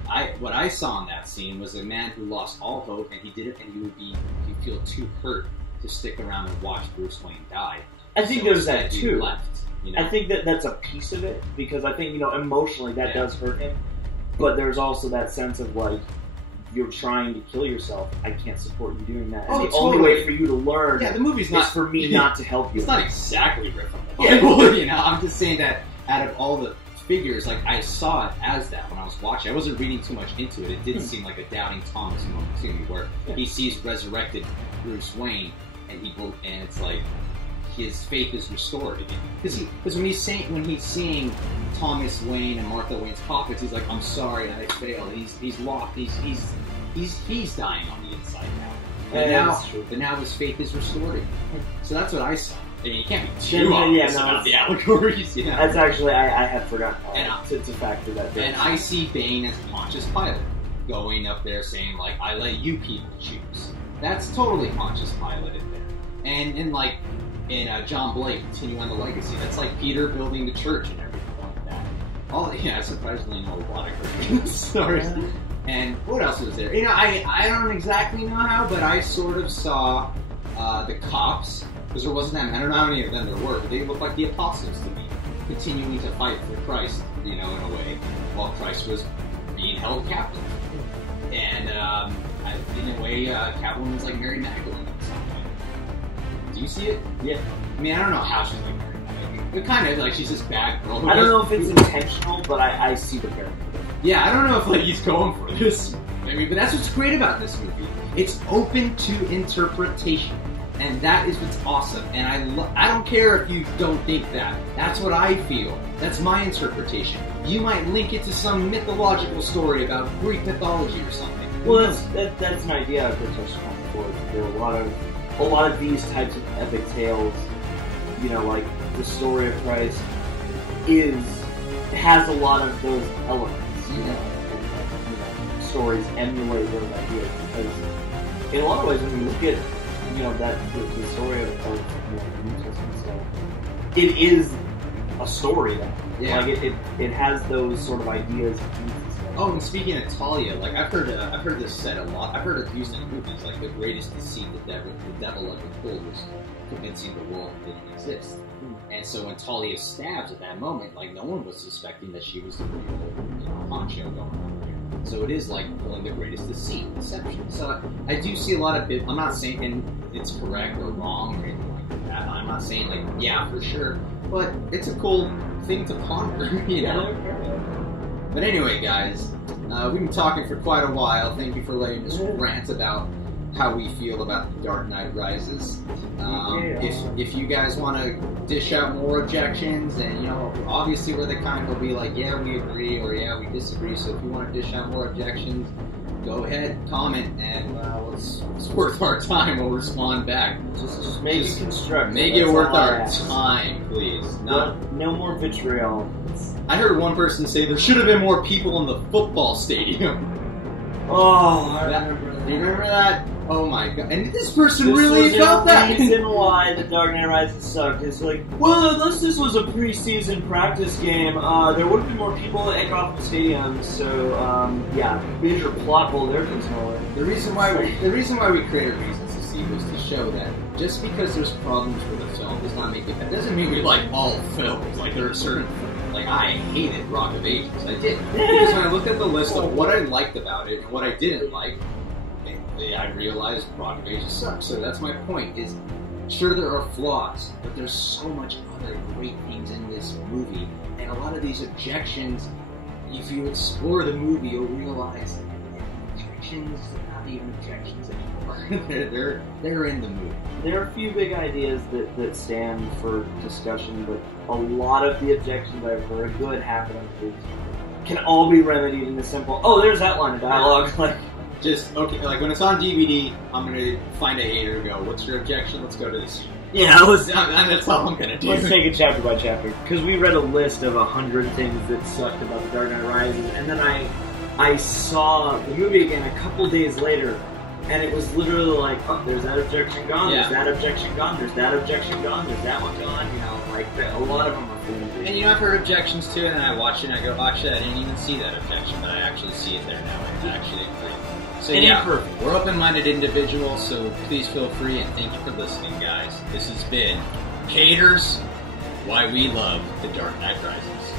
what I saw in that scene was a man who lost all hope, and he did it, and he'd feel too hurt to stick around and watch Bruce Wayne die. I think there's that too. Left, you know? I think that's a piece of it, because I think, emotionally that does hurt him. But there's also that sense of, like, you're trying to kill yourself. I can't support you doing that. And the only way for you to learn the movie's not, is for me not to help you. It's not exactly ripped from the Bible, you know? I'm just saying that out of all the figures, like, I saw it as that when I was watching. I wasn't reading too much into it. It did seem like a Doubting Thomas moment to me, where he sees resurrected Bruce Wayne, and it's like his faith is restored again. Because when he's seeing Thomas Wayne and Martha Wayne's coffins, he's like, I'm sorry, I failed. He's locked. He's dying on the inside now. But now his faith is restored again. So that's what I saw. I mean, you can't be too obvious about the allegories, you know? That's actually, I had forgotten to factor that in. And I see Bane as Pontius Pilate, going up there saying, like, I let you people choose. That's totally Pontius Pilate in there. And in John Blake, continue on the legacy. That's like Peter building the church and everything like that. I surprisingly know a lot of Christian stories. And what else was there? I don't exactly know how, but I sort of saw the cops, because there wasn't that many. I don't know how many of them there were, but they looked like the apostles to me, continuing to fight for Christ, in a way, while Christ was being held captive. And in a way, Catwoman's like Mary Magdalene in some way. Do you see it? Yeah. I mean, I don't know how she's like Mary Magdalene. But kind of like she's this bad girl. I don't know if it's intentional, but I see the character. Yeah, I don't know if he's going for this. Maybe, but that's what's great about this movie. It's open to interpretation. And that is what's awesome. And I don't care if you don't think that. That's what I feel. That's my interpretation. You might link it to some mythological story about Greek mythology or something. Well, that's an idea I've touched on before. There are a lot of these types of epic tales. Like the story of Christ has a lot of those elements. Stories emulate those ideas, because in a lot of ways, when you look at the story of the New Testament stuff, it is a story that it has those sort of ideas. Oh, and speaking of Talia, like I've heard this said a lot. I've heard it used in movies, like the greatest deceit the devil ever pulled was convincing the world didn't exist. And so when Talia stabs at that moment, like no one was suspecting that she was the real honcho going on there. So it is like pulling the greatest deceit, deception. So I do see a lot of it. I'm not saying it's correct or wrong or anything like that. I'm not saying like, yeah, for sure. But it's a cool thing to ponder, But anyway, guys, we've been talking for quite a while. Thank you for letting us rant about how we feel about The Dark Knight Rises. If you guys want to dish out more objections, and obviously we're the kind who'll be like, yeah, we agree, or yeah, we disagree. So if you want to dish out more objections, go ahead, comment, and it's worth our time. We'll respond back. Just make it constructive. Make it worth our time, please. No more vitriol. I heard one person say there should have been more people in the football stadium. Oh, I remember that. Do you remember that? Oh my god. And this person really felt that. The reason why The Dark Knight Rises sucked is like, well, unless this was a preseason practice game, there would have been more people at Gotham Stadium, so, major plot hole there comes nowhere. The reason why we created Reasons to See was to show that just because there's problems with a film does not make it, doesn't mean we like all films. Like, there are certain films, like, I hated Rock of Ages. I did. Because when I looked at the list of what I liked about it and what I didn't like, I realized Rock of Ages sucks. So that's my point. Is sure there are flaws, but there's so much other great things in this movie, and a lot of these objections, if you explore the movie, you'll realize objections are not even objections anymore. they're in the movie. There are a few big ideas that stand for discussion, but a lot of the objections I've heard, good, half of them, can all be remedied in a simple, oh, there's that line of dialogue. Like, just, okay, like when it's on DVD, I'm going to find a hater and go, what's your objection? Let's go to this. yeah, That's all I'm going to do. Let's take it chapter by chapter. Because we read a list of 100 things that sucked about The Dark Knight Rises, and then I saw the movie again a couple days later, and it was literally like, oh, there's that objection gone, there's that objection gone, there's that objection gone, there's that one gone, you know, like, a lot of them are flimsy. And you know, I've heard objections too, and then I watch it and I go, actually, I didn't even see that objection, but I actually see it there now, and I actually agree. So we're open-minded individuals, so please feel free, and thank you for listening, guys. This has been Caters, Why We Love The Dark Knight Rises.